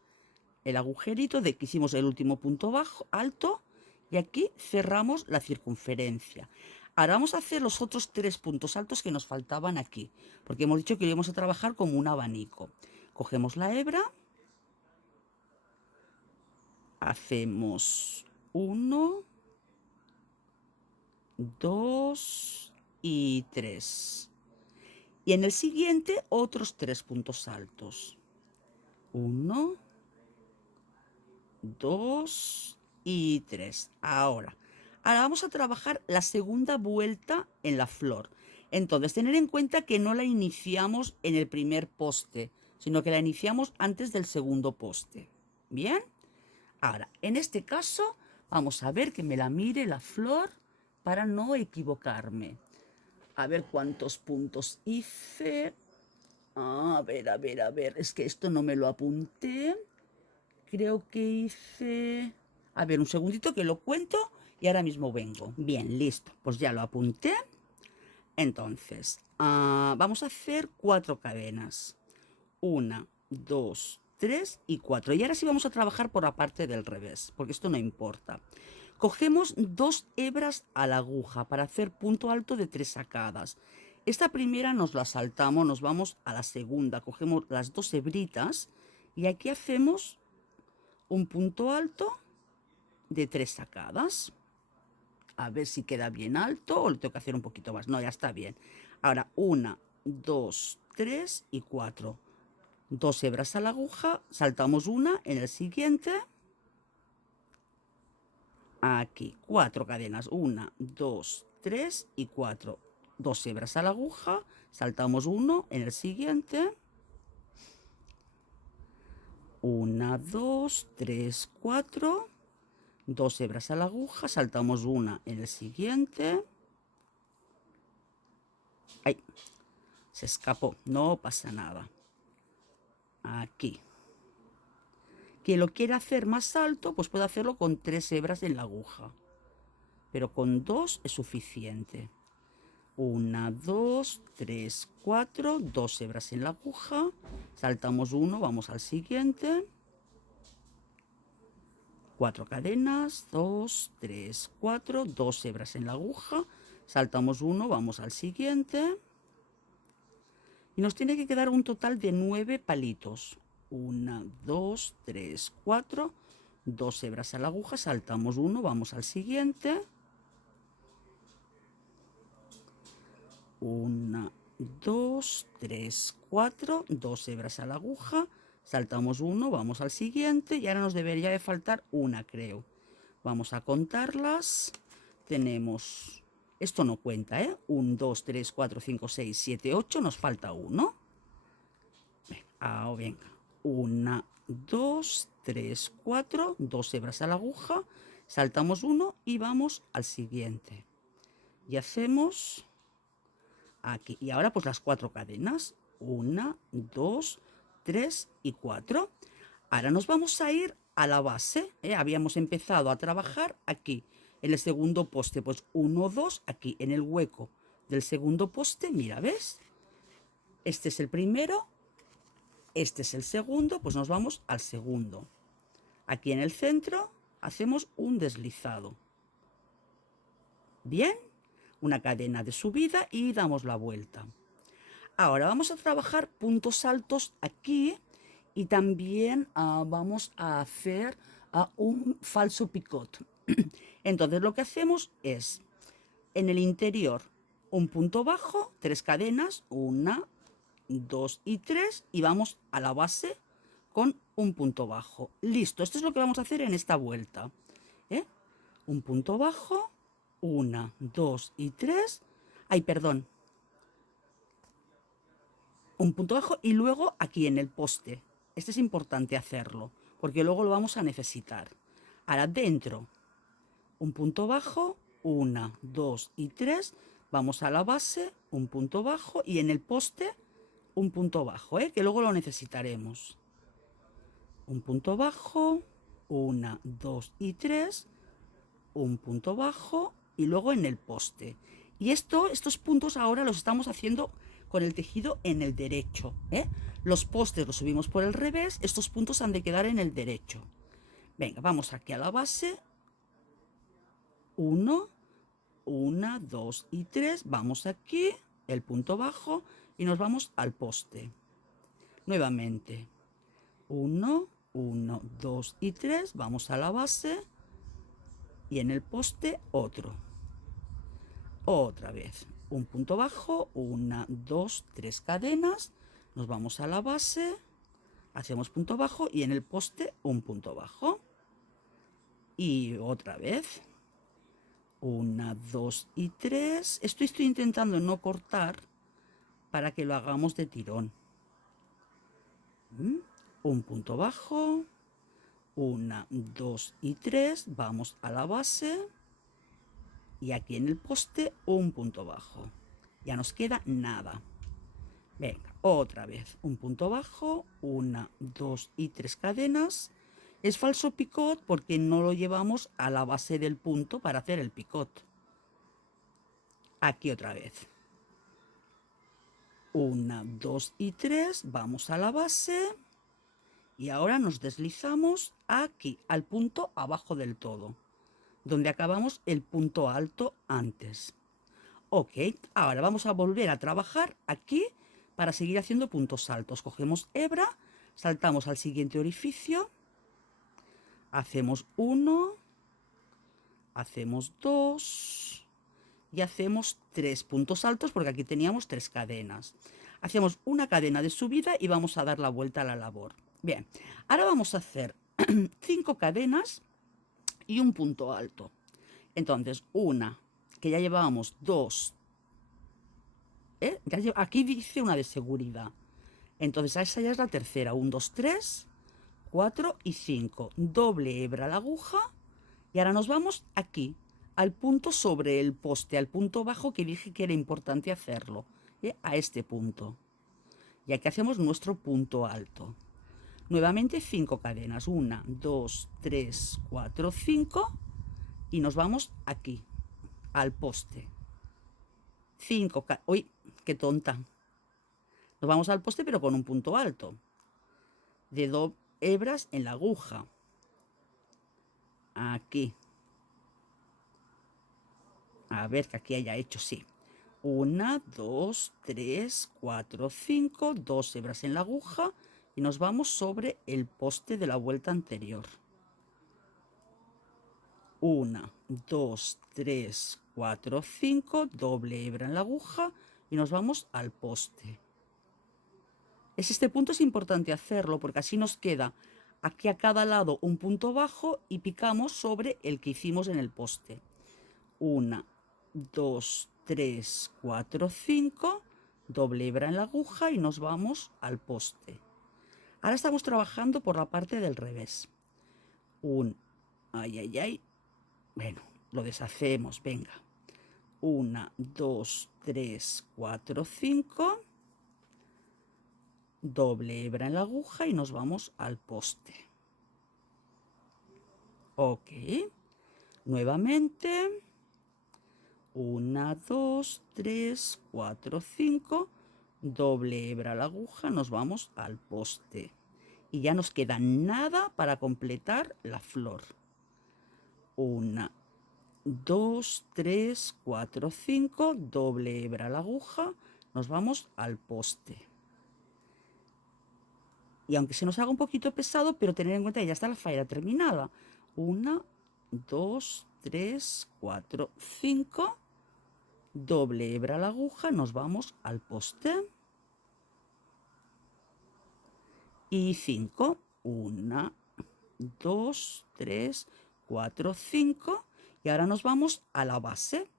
el agujerito de que hicimos el último punto bajo, alto, y aquí cerramos la circunferencia. Ahora vamos a hacer los otros 3 puntos altos que nos faltaban aquí, porque hemos dicho que íbamos a trabajar como un abanico. Cogemos la hebra, hacemos 1, 2 y 3. Y en el siguiente otros 3 puntos altos. 1, 2 y 3. Ahora vamos a trabajar la segunda vuelta en la flor. Entonces, tener en cuenta que no la iniciamos en el primer poste, sino que la iniciamos antes del segundo poste. ¿Bien? Ahora, en este caso, vamos a ver que me la mire la flor para no equivocarme. A ver cuántos puntos hice. A ver, es que esto no me lo apunté. Creo que hice... A ver, un segundito que lo cuento y ahora mismo vengo. Bien, listo, pues ya lo apunté. Entonces, vamos a hacer 4 cadenas. 1, 2, 3 y 4. Y ahora sí vamos a trabajar por la parte del revés, porque esto no importa. Cogemos 2 hebras a la aguja para hacer punto alto de 3 sacadas. Esta primera nos la saltamos, nos vamos a la segunda. Cogemos las 2 hebritas y aquí hacemos un punto alto de 3 sacadas. A ver si queda bien alto o le tengo que hacer un poquito más. No, ya está bien. Ahora 1, 2, 3 y 4. 2 hebras a la aguja, saltamos una en el siguiente. Aquí 4 cadenas, 1, 2, 3 y 4. 2 hebras a la aguja, saltamos uno en el siguiente. 1, 2, 3, 4. 2 hebras a la aguja, saltamos una en el siguiente. ¡Ay! Se escapó, no pasa nada. Aquí. Quien lo quiera hacer más alto, pues puede hacerlo con 3 hebras en la aguja. Pero con 2 es suficiente. 1, 2, 3, 4, 2 hebras en la aguja. Saltamos uno, vamos al siguiente. 4 cadenas, 2, 3, 4, 2 hebras en la aguja. Saltamos uno, vamos al siguiente. Y nos tiene que quedar un total de 9 palitos. 1, 2, 3, 4, 2 hebras a la aguja, saltamos uno, vamos al siguiente. 1, 2, 3, 4, 2 hebras a la aguja, saltamos uno, vamos al siguiente y ahora nos debería de faltar una, creo. Vamos a contarlas. Tenemos, esto no cuenta, 1, 2, 3, 4, 5, 6, 7, 8, nos falta uno. Venga, 1, 2, 3, 4, 2 hebras a la aguja, saltamos uno y vamos al siguiente. Y hacemos aquí. Y ahora pues las 4 cadenas. 1, 2, 3 y 4. Ahora nos vamos a ir a la base. Habíamos empezado a trabajar aquí, en el segundo poste. Pues 1, 2, aquí, en el hueco del segundo poste. Mira, ¿ves? Este es el primero. Este es el segundo, pues nos vamos al segundo. Aquí en el centro hacemos un deslizado. Bien, una cadena de subida y damos la vuelta. Ahora vamos a trabajar puntos altos aquí y también vamos a hacer un falso picot. Entonces lo que hacemos es, en el interior, un punto bajo, 3 cadenas, 1, 2 y 3 y vamos a la base con un punto bajo. Listo, esto es lo que vamos a hacer en esta vuelta. Un punto bajo, 1, 2 y 3. Ay, perdón. Un punto bajo y luego aquí en el poste. Este es importante hacerlo porque luego lo vamos a necesitar. Ahora dentro, un punto bajo, 1, 2 y 3. Vamos a la base, un punto bajo y en el poste un punto bajo, que luego lo necesitaremos. Un punto bajo, 1, 2 y 3, un punto bajo y luego en el poste. Y estos puntos ahora los estamos haciendo con el tejido en el derecho. Los postes los subimos por el revés, estos puntos han de quedar en el derecho. Venga, vamos aquí a la base. 1, 1, 2 y 3, vamos aquí, el punto bajo y nos vamos al poste. Nuevamente, 1, 1, 2 y 3, vamos a la base y en el poste otro. Otra vez, un punto bajo, 1, 2, 3 cadenas, nos vamos a la base, hacemos punto bajo y en el poste un punto bajo. Y otra vez, 1, 2 y 3. Estoy intentando no cortar para que lo hagamos de tirón. Un punto bajo, 1, 2 y 3, vamos a la base y aquí en el poste un punto bajo. Ya nos queda nada. Venga, otra vez, un punto bajo, 1, 2 y 3 cadenas. Es falso picot porque no lo llevamos a la base del punto para hacer el picot. Aquí otra vez. 1, 2 y 3, vamos a la base y ahora nos deslizamos aquí, al punto abajo del todo, donde acabamos el punto alto antes. Ok, ahora vamos a volver a trabajar aquí para seguir haciendo puntos altos. Cogemos hebra, saltamos al siguiente orificio, hacemos 1, hacemos 2 y hacemos 3 puntos altos porque aquí teníamos 3 cadenas. Hacemos una cadena de subida y vamos a dar la vuelta a la labor. Bien, ahora vamos a hacer 5 cadenas y un punto alto. Entonces, una, que ya llevábamos 2. Aquí dice una de seguridad. Entonces, esa ya es la tercera. 1, 2, 3, 4 y 5. Doble hebra a la aguja. Y ahora nos vamos aquí, al punto sobre el poste, al punto bajo que dije que era importante hacerlo. A este punto. Y aquí hacemos nuestro punto alto. Nuevamente 5 cadenas, 1, 2, 3, 4, 5 y nos vamos aquí, al poste. 5, uy, qué tonta. Nos vamos al poste pero con un punto alto. De 2 hebras en la aguja. Aquí. A ver que aquí haya hecho, sí. 1, 2, 3, 4, 5, 2 hebras en la aguja y nos vamos sobre el poste de la vuelta anterior. 1, 2, 3, 4, 5, doble hebra en la aguja y nos vamos al poste. Este punto es importante hacerlo porque así nos queda aquí a cada lado un punto bajo y picamos sobre el que hicimos en el poste. 1, 2, 3, 4, 5, doble hebra en la aguja y nos vamos al poste. Ahora estamos trabajando por la parte del revés. Ay, ay, ay. Bueno, lo deshacemos, venga. 1, 2, 3, 4, 5. Doble hebra en la aguja y nos vamos al poste. Ok. Nuevamente. 1, 2, 3, 4, 5. Doble hebra a la aguja, nos vamos al poste. Y ya nos queda nada para completar la flor. 1, 2, 3, 4, 5. Doble hebra a la aguja, nos vamos al poste. Y aunque se nos haga un poquito pesado, pero tener en cuenta que ya está la faena terminada. 1, 2, 3, 4, 5. Doble hebra a la aguja, nos vamos al poste. Y 5. 1, 2, 3, 4, 5. Y ahora nos vamos a la base.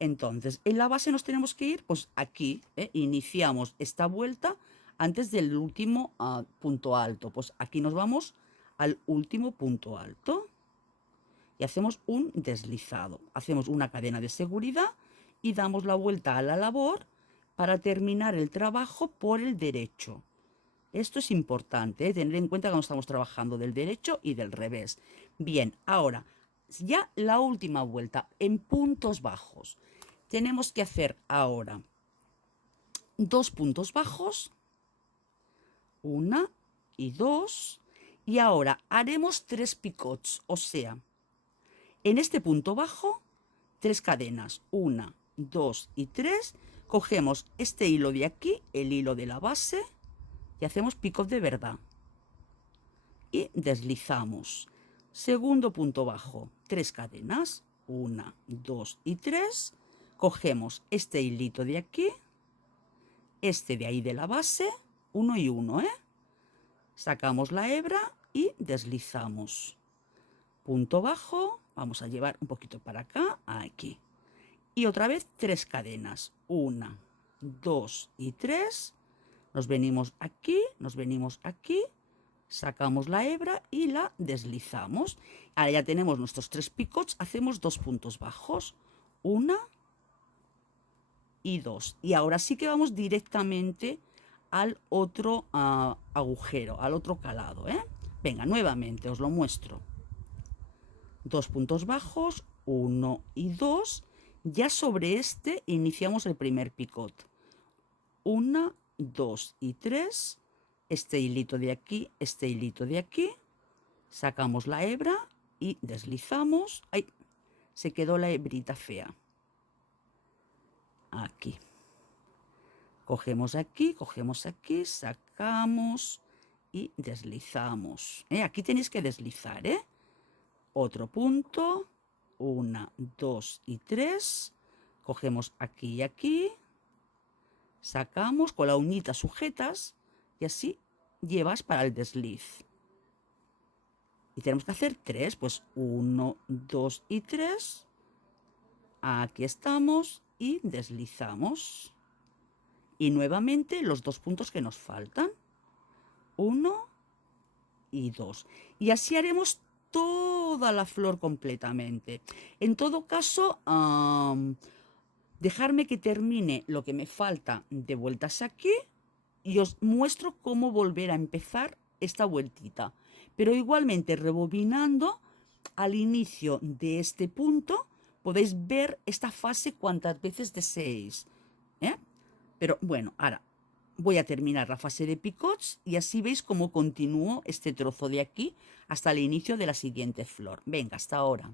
Entonces, en la base nos tenemos que ir, pues aquí, iniciamos esta vuelta antes del último punto alto. Pues aquí nos vamos al último punto alto y hacemos un deslizado. Hacemos una cadena de seguridad y damos la vuelta a la labor para terminar el trabajo por el derecho. Esto es importante, tener en cuenta que no estamos trabajando del derecho y del revés. Bien, ahora, ya la última vuelta en puntos bajos. Tenemos que hacer ahora 2 puntos bajos, 1 y 2, y ahora haremos 3 picots, o sea, en este punto bajo, 3 cadenas, 1, 2 y 3, cogemos este hilo de aquí, el hilo de la base, y hacemos picot de verdad. Y deslizamos. Segundo punto bajo, 3 cadenas, 1, 2 y 3, cogemos este hilito de aquí, este de ahí de la base, 1 y 1, sacamos la hebra y deslizamos. Punto bajo, vamos a llevar un poquito para acá, aquí. Y otra vez 3 cadenas, 1, 2 y 3. Nos venimos aquí, sacamos la hebra y la deslizamos. Ahora ya tenemos nuestros 3 picots, hacemos 2 puntos bajos, 1 y 2. Y ahora sí que vamos directamente al otro agujero, al otro calado, Venga, nuevamente os lo muestro. 2 puntos bajos, 1 y 2. Ya sobre este iniciamos el primer picot. 1, 2 y 3. Este hilito de aquí, este hilito de aquí. Sacamos la hebra y deslizamos. ¡Ay! Se quedó la hebrita fea. Aquí. Cogemos aquí, sacamos y deslizamos. Aquí tenéis que deslizar, Otro punto. 1, 2 y 3. Cogemos aquí y aquí. Sacamos con la uñita sujetas y así llevas para el desliz. Y tenemos que hacer 3, pues 1, 2 y 3. Aquí estamos y deslizamos. Y nuevamente los 2 puntos que nos faltan. 1 y 2. Y así haremos toda la flor completamente. En todo caso, dejarme que termine lo que me falta de vueltas aquí y os muestro cómo volver a empezar esta vueltita. Pero igualmente rebobinando al inicio de este punto, podéis ver esta fase cuantas veces deseéis, ¿eh? Pero bueno, ahora voy a terminar la fase de picots y así veis cómo continúo este trozo de aquí hasta el inicio de la siguiente flor. Venga, hasta ahora.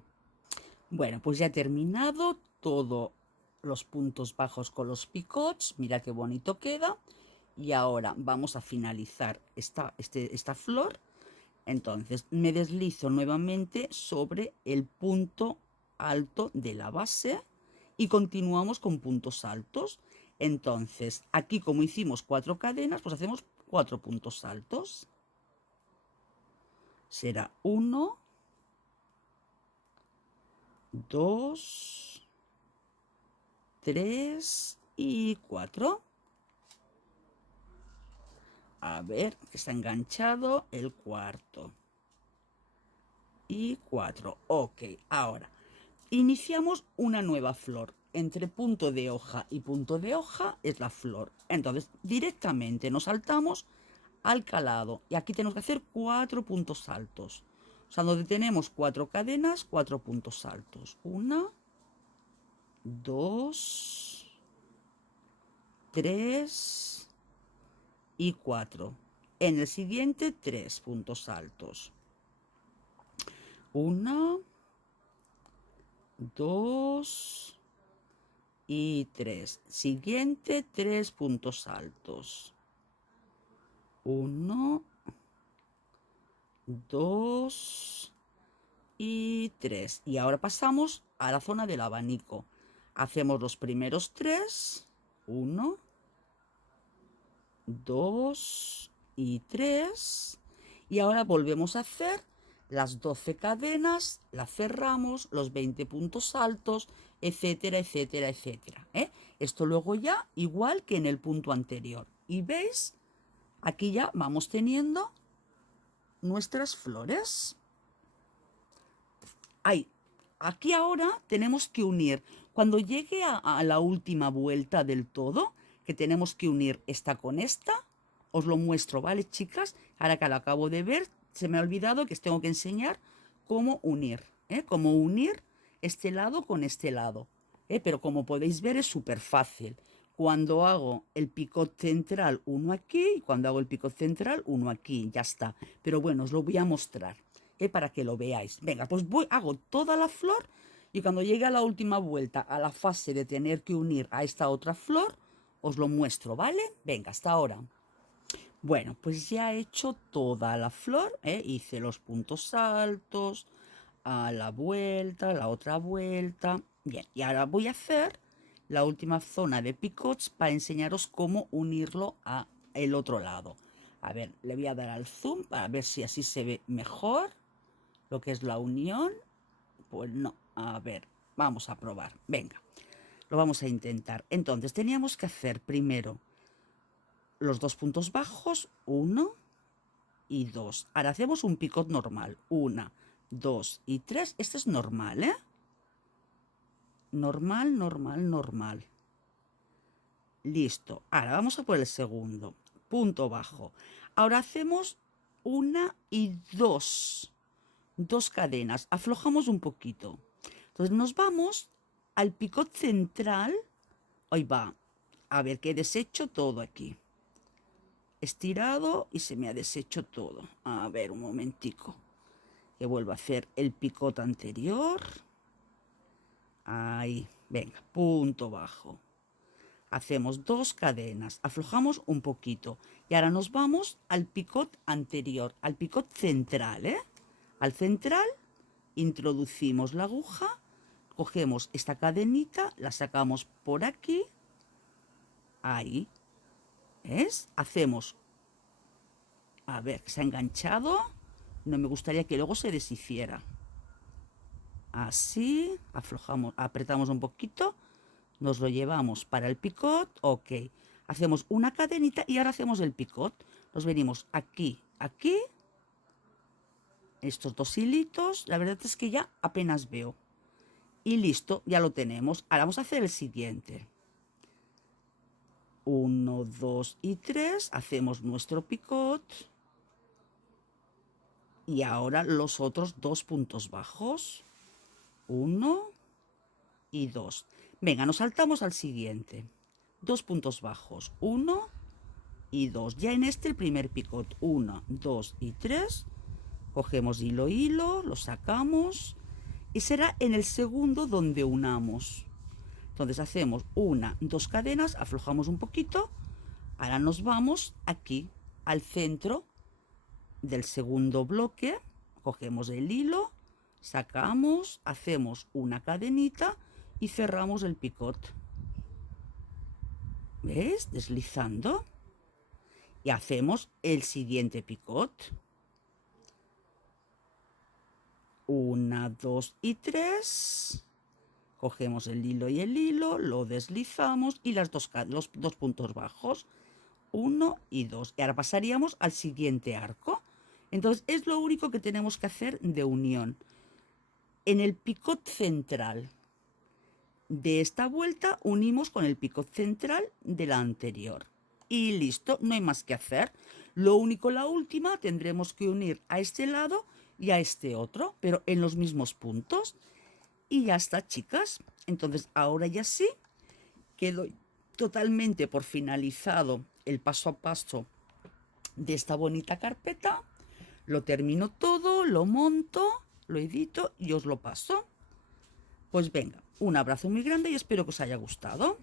Bueno, pues ya he terminado todos los puntos bajos con los picots. Mira qué bonito queda. Y ahora vamos a finalizar esta flor. Entonces me deslizo nuevamente sobre el punto alto de la base y continuamos con puntos altos. Entonces aquí, como hicimos 4 cadenas, pues hacemos 4 puntos altos. Será 1, 2, 3 y 4. A ver, que está enganchado el cuarto. Y 4. Ok, ahora iniciamos una nueva flor. Entre punto de hoja y punto de hoja es la flor. Entonces directamente nos saltamos al calado. Y aquí tenemos que hacer 4 puntos altos. O sea, donde tenemos 4 cadenas, 4 puntos altos. 1, 2, 3 y 4. En el siguiente 3 puntos altos. 1, 2 y 3. Siguiente 3 puntos altos. 1, 2 y 3. Y ahora pasamos a la zona del abanico. Hacemos los primeros 3. 1, 2 y 3. Y ahora volvemos a hacer las 12 cadenas, la cerramos, los 20 puntos altos, etcétera, etcétera, etcétera, ¿eh? Esto luego ya igual que en el punto anterior. Y veis, aquí ya vamos teniendo nuestras flores. Ahí. Aquí ahora tenemos que unir, cuando llegue a la última vuelta del todo, que tenemos que unir esta con esta, os lo muestro, ¿vale, chicas? Ahora que lo acabo de ver, se me ha olvidado que os tengo que enseñar cómo unir, ¿eh? Cómo unir este lado con este lado, ¿eh? Pero como podéis ver es súper fácil. Cuando hago el picot central, uno aquí, y cuando hago el picot central, uno aquí, ya está. Pero bueno, os lo voy a mostrar, para que lo veáis. Venga, pues hago toda la flor y cuando llegue a la última vuelta, a la fase de tener que unir a esta otra flor, os lo muestro, ¿vale? Venga, hasta ahora. Bueno, pues ya he hecho toda la flor, hice los puntos altos, a la vuelta, la otra vuelta. Bien, y ahora voy a hacer la última zona de picots para enseñaros cómo unirlo a el otro lado. A ver, le voy a dar al zoom para ver si así se ve mejor lo que es la unión. Pues no, a ver, vamos a probar. Venga, lo vamos a intentar. Entonces teníamos que hacer primero los 2 puntos bajos, 1 y 2. Ahora hacemos un picot normal, 1, 2 y 3. Este es normal, ¿eh? Normal, normal, normal. Listo. Ahora vamos a por el segundo. Punto bajo. Ahora hacemos 1 y 2. 2 cadenas. Aflojamos un poquito. Entonces nos vamos al picot central. Ahí va. A ver, que he deshecho todo aquí. Estirado y se me ha deshecho todo. A ver, un momentico. Que vuelvo a hacer el picot anterior. Ahí. Venga, punto bajo. Hacemos 2 cadenas, aflojamos un poquito y ahora nos vamos al picot anterior, al picot central, ¿eh? Al central introducimos la aguja, cogemos esta cadenita, la sacamos por aquí, ahí, ¿ves? Hacemos, a ver, se ha enganchado, no me gustaría que luego se deshiciera. Así, aflojamos, apretamos un poquito. Nos lo llevamos para el picot, ok. Hacemos una cadenita y ahora hacemos el picot. Nos venimos aquí, aquí. Estos 2 hilitos, la verdad es que ya apenas veo. Y listo, ya lo tenemos. Ahora vamos a hacer el siguiente. 1, 2 y 3. Hacemos nuestro picot. Y ahora los otros 2 puntos bajos. 1 y 2. Venga, nos saltamos al siguiente. 2 puntos bajos. 1 y 2. Ya en este el primer picot. 1, 2 y 3. Cogemos hilo, hilo, lo sacamos. Y será en el segundo donde unamos. Entonces hacemos 1, 2 cadenas, aflojamos un poquito. Ahora nos vamos aquí, al centro del segundo bloque. Cogemos el hilo, sacamos, hacemos una cadenita y cerramos el picot. ¿Ves? Deslizando. Y hacemos el siguiente picot. 1, 2 y 3. Cogemos el hilo y el hilo, lo deslizamos y los dos puntos bajos. 1 y 2. Y ahora pasaríamos al siguiente arco. Entonces es lo único que tenemos que hacer de unión. En el picot central de esta vuelta unimos con el picot central de la anterior. Y listo, no hay más que hacer. Lo único, la última, tendremos que unir a este lado y a este otro, pero en los mismos puntos. Y ya está, chicas. Entonces ahora ya sí, quedo totalmente por finalizado el paso a paso de esta bonita carpeta. Lo termino todo, lo monto, lo edito y os lo paso. Pues venga, un abrazo muy grande y espero que os haya gustado.